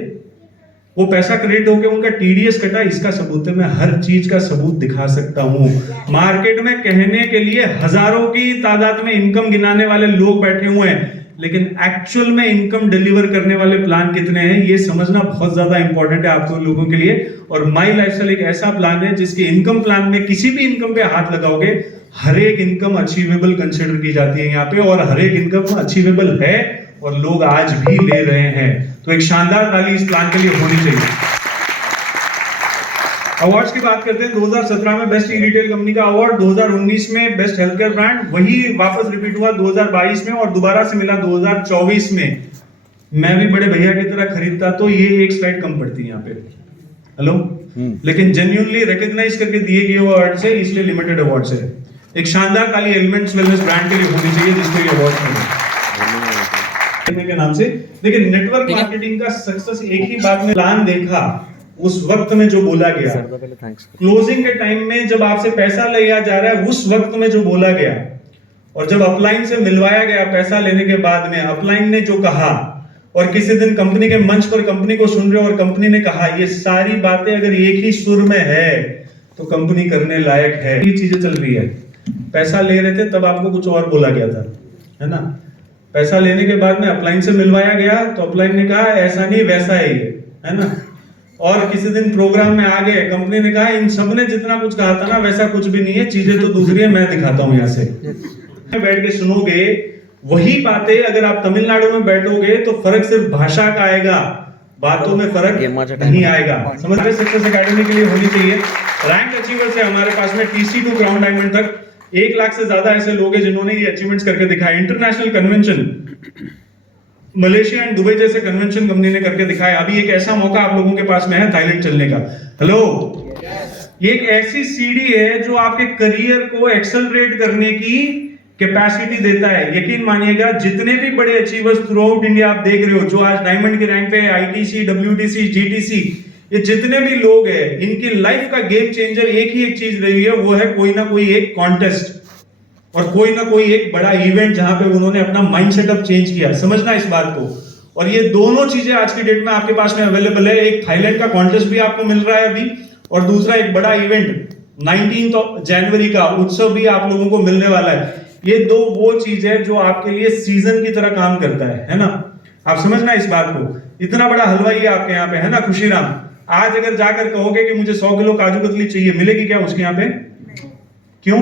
वो पैसा क्रेडिट होके उनका टीडीएस कटा इसका सबूत है। मैं हर चीज का सबूत दिखा सकता हूं। मार्केट में कहने के लिए हजारों की तादाद में इनकम गिनाने वाले लोग बैठे हुए हैं, लेकिन एक्चुअल में इनकम डिलीवर करने वाले प्लान कितने हैं ये समझना बहुत ज्यादा इंपॉर्टेंट है आपको लोगों के लिए। और माई लाइफस्टाइल एक ऐसा प्लान है जिसके इनकम प्लान में किसी भी इनकम पे हाथ लगाओगे, हर एक इनकम अचीवेबल कंसिडर की जाती है यहाँ पे, और हर एक इनकम अचीवेबल है और लोग आज भी ले रहे हैं। तो एक शानदार ताली इस प्लान के लिए होनी चाहिए। अवार्ड्स की बात करते हैं। 2017 में बेस्ट ई रिटेल कंपनी का अवार्ड, 2019 में बेस्ट हेल्थ केयर ब्रांड, वही वापस रिपीट हुआ 2022 में और दोबारा से मिला 2024 में। मैं भी बड़े भैया की तरह खरीदता तो ये एक स्लाइड कम पड़ती है यहाँ पे, हेलो, लेकिन जेन्युइनली रिकॉग्नाइज करके दिए गए अवार्ड से, इसलिए लिमिटेड अवार्ड से। एक शानदार ताली एलिमेंट्स वेलनेस ब्रांड के लिए होनी चाहिए जिसको ये अवार्ड मिले के नाम से। देखिए, नेटवर्क मार्केटिंग का सक्सेस एक ही बात में प्लान देखा, उस वक्त में जो बोला गया, क्लोजिंग के टाइम में जब आपसे पैसा लिया जा रहा है उस वक्त में जो बोला गया, और जब अपलाइन से मिलवाया गया पैसा लेने के बाद में अपलाइन ने जो कहा, और किसी दिन कंपनी के मंच पर कंपनी को सुन रहे हो और कंपनी ने कहा, ये सारी बातें अगर एक ही सुर में है तो कंपनी करने लायक है। ये चीजें चल रही है। पैसा ले रहे थे तब आपको कुछ और बोला गया था, है ना। पैसा लेने के बाद में अपलाइन से मिलवाया गया तो अपलाइन ने कहा ऐसा नहीं वैसा है ये, है ना। और किसी दिन प्रोग्राम में आ गए, कंपनी ने कहा इन सब ने जितना कुछ कहा था ना वैसा कुछ भी नहीं है, चीजें तो दूसरी है, मैं दिखाता हूं यहाँ से। बैठ के सुनोगे वही बातें, अगर आप तमिलनाडु में बैठोगे तो फर्क सिर्फ भाषा का आएगा, बातों में फर्क नहीं आएगा। समझ रहे? सक्सेस एकेडमी के लिए होनी चाहिए। रैंक अचीवर्स है हमारे पास में TC टू क्राउन डायमंड तक 1 लाख से ज्यादा ऐसे लोग हैं जिन्होंने ये अचीवमेंट्स करके दिखाया। International convention Malaysia and Dubai जैसे कन्वेंशन कंपनी ने करके दिखाया। अभी एक ऐसा मौका आप लोगों के पास में है थाईलैंड चलने का। हेलो, ये एक ऐसी सीढ़ी है जो आपके करियर को एक्सेलरेट करने की कैपेसिटी देता है। यकीन मानिएगा, जितने भी बड़े अचीवर्स थ्रू आउट इंडिया आप देख रहे हो जो आज डायमंड के रैंक पे है, ITC, WTC, GTC, ये जितने भी लोग हैं, इनकी लाइफ का गेम चेंजर एक ही एक चीज रही है, वो है कोई ना कोई एक कॉन्टेस्ट और कोई ना कोई एक बड़ा इवेंट जहां पे उन्होंने अपना माइंड सेटअप चेंज किया। समझना इस बात को। और ये दोनों चीजें आज की डेट में आपके पास में अवेलेबल है। एक थाईलैंड का कॉन्टेस्ट भी आपको मिल रहा है अभी, और दूसरा एक बड़ा इवेंट 19 जनवरी का उत्सव भी आप लोगों को मिलने वाला है। ये दो वो चीज है जो आपके लिए सीजन की तरह काम करता है ना। आप समझना इस बात को। इतना बड़ा हलवाई है आपके यहाँ पे, है ना खुशीराम। आज अगर जाकर कहोगे कि मुझे 100 किलो काजू कतली चाहिए, मिलेगी क्या उसके यहाँ पे? क्यों?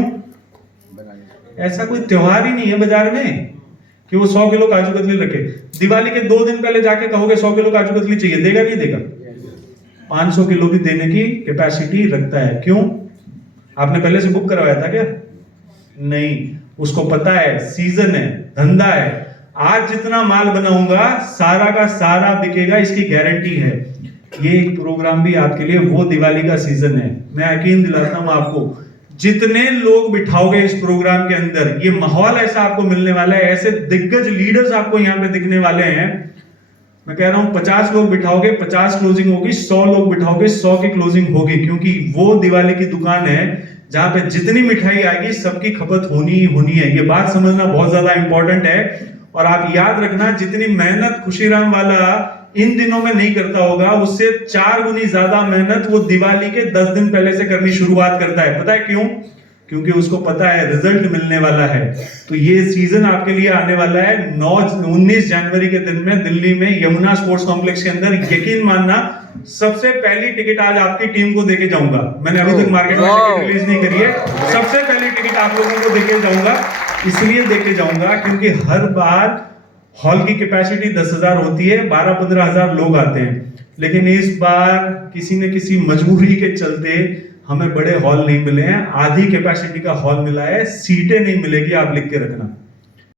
ऐसा कोई त्योहार ही नहीं है बाजार में कि वो 100 किलो काजू कतली रखे। दिवाली के 2 दिन पहले जाके कहोगे 100 किलो काजू कतली चाहिए, देगा नहीं देगा? 500 किलो भी देने की कैपेसिटी रखता है। क्यों? आपने पहले से बुक करवाया था क्या? नहीं, उसको पता है सीजन है, धंधा है। आज जितना माल बनाऊंगा सारा का सारा बिकेगा, इसकी गारंटी है। ये एक प्रोग्राम भी आपके लिए वो दिवाली का सीजन है। मैं यकीन दिलाता हूं आपको, जितने लोग बिठाओगे इस प्रोग्राम के अंदर, ये माहौल ऐसा आपको मिलने वाला है, ऐसे दिग्गज लीडर्स आपको यहाँ पे दिखने वाले हैं। मैं कह रहा हूं 50 लोग बिठाओगे 50 क्लोजिंग होगी, 100 लोग बिठाओगे 100 की क्लोजिंग होगी, क्योंकि वो दिवाली की दुकान है जहां पे जितनी मिठाई आएगी सबकी खपत होनी ही होनी है। ये बात समझना बहुत ज्यादा इंपॉर्टेंट है। और आप याद रखना, जितनी मेहनत खुशीराम वाला इन दिनों में नहीं करता होगा, उससे 4 गुनी ज्यादा मेहनत वो दिवाली के 10 दिन पहले से करनी शुरुआत करता है। पता है क्यों? क्योंकि उसको पता है रिजल्ट मिलने वाला है। तो ये सीजन आपके लिए आने वाला है 19 जनवरी के दिन में दिल्ली में यमुना स्पोर्ट्स कॉम्प्लेक्स के अंदर। यकीन मानना, सबसे पहली टिकट आज आपकी टीम को देके जाऊंगा। मैंने अभी तक मार्केट में टिकट रिलीज नहीं करी है। सबसे पहली टिकट आप लोगों को देके जाऊंगा। इसलिए देके जाऊंगा क्योंकि हर बार हॉल की कैपेसिटी 10,000 होती है, 12-15 हजार लोग आते हैं। लेकिन इस बार किसी न किसी मजबूरी के चलते हमें बड़े हॉल नहीं मिले हैं, आधी कैपेसिटी का हॉल मिला है। सीटें नहीं मिलेगी, आप लिख के रखना।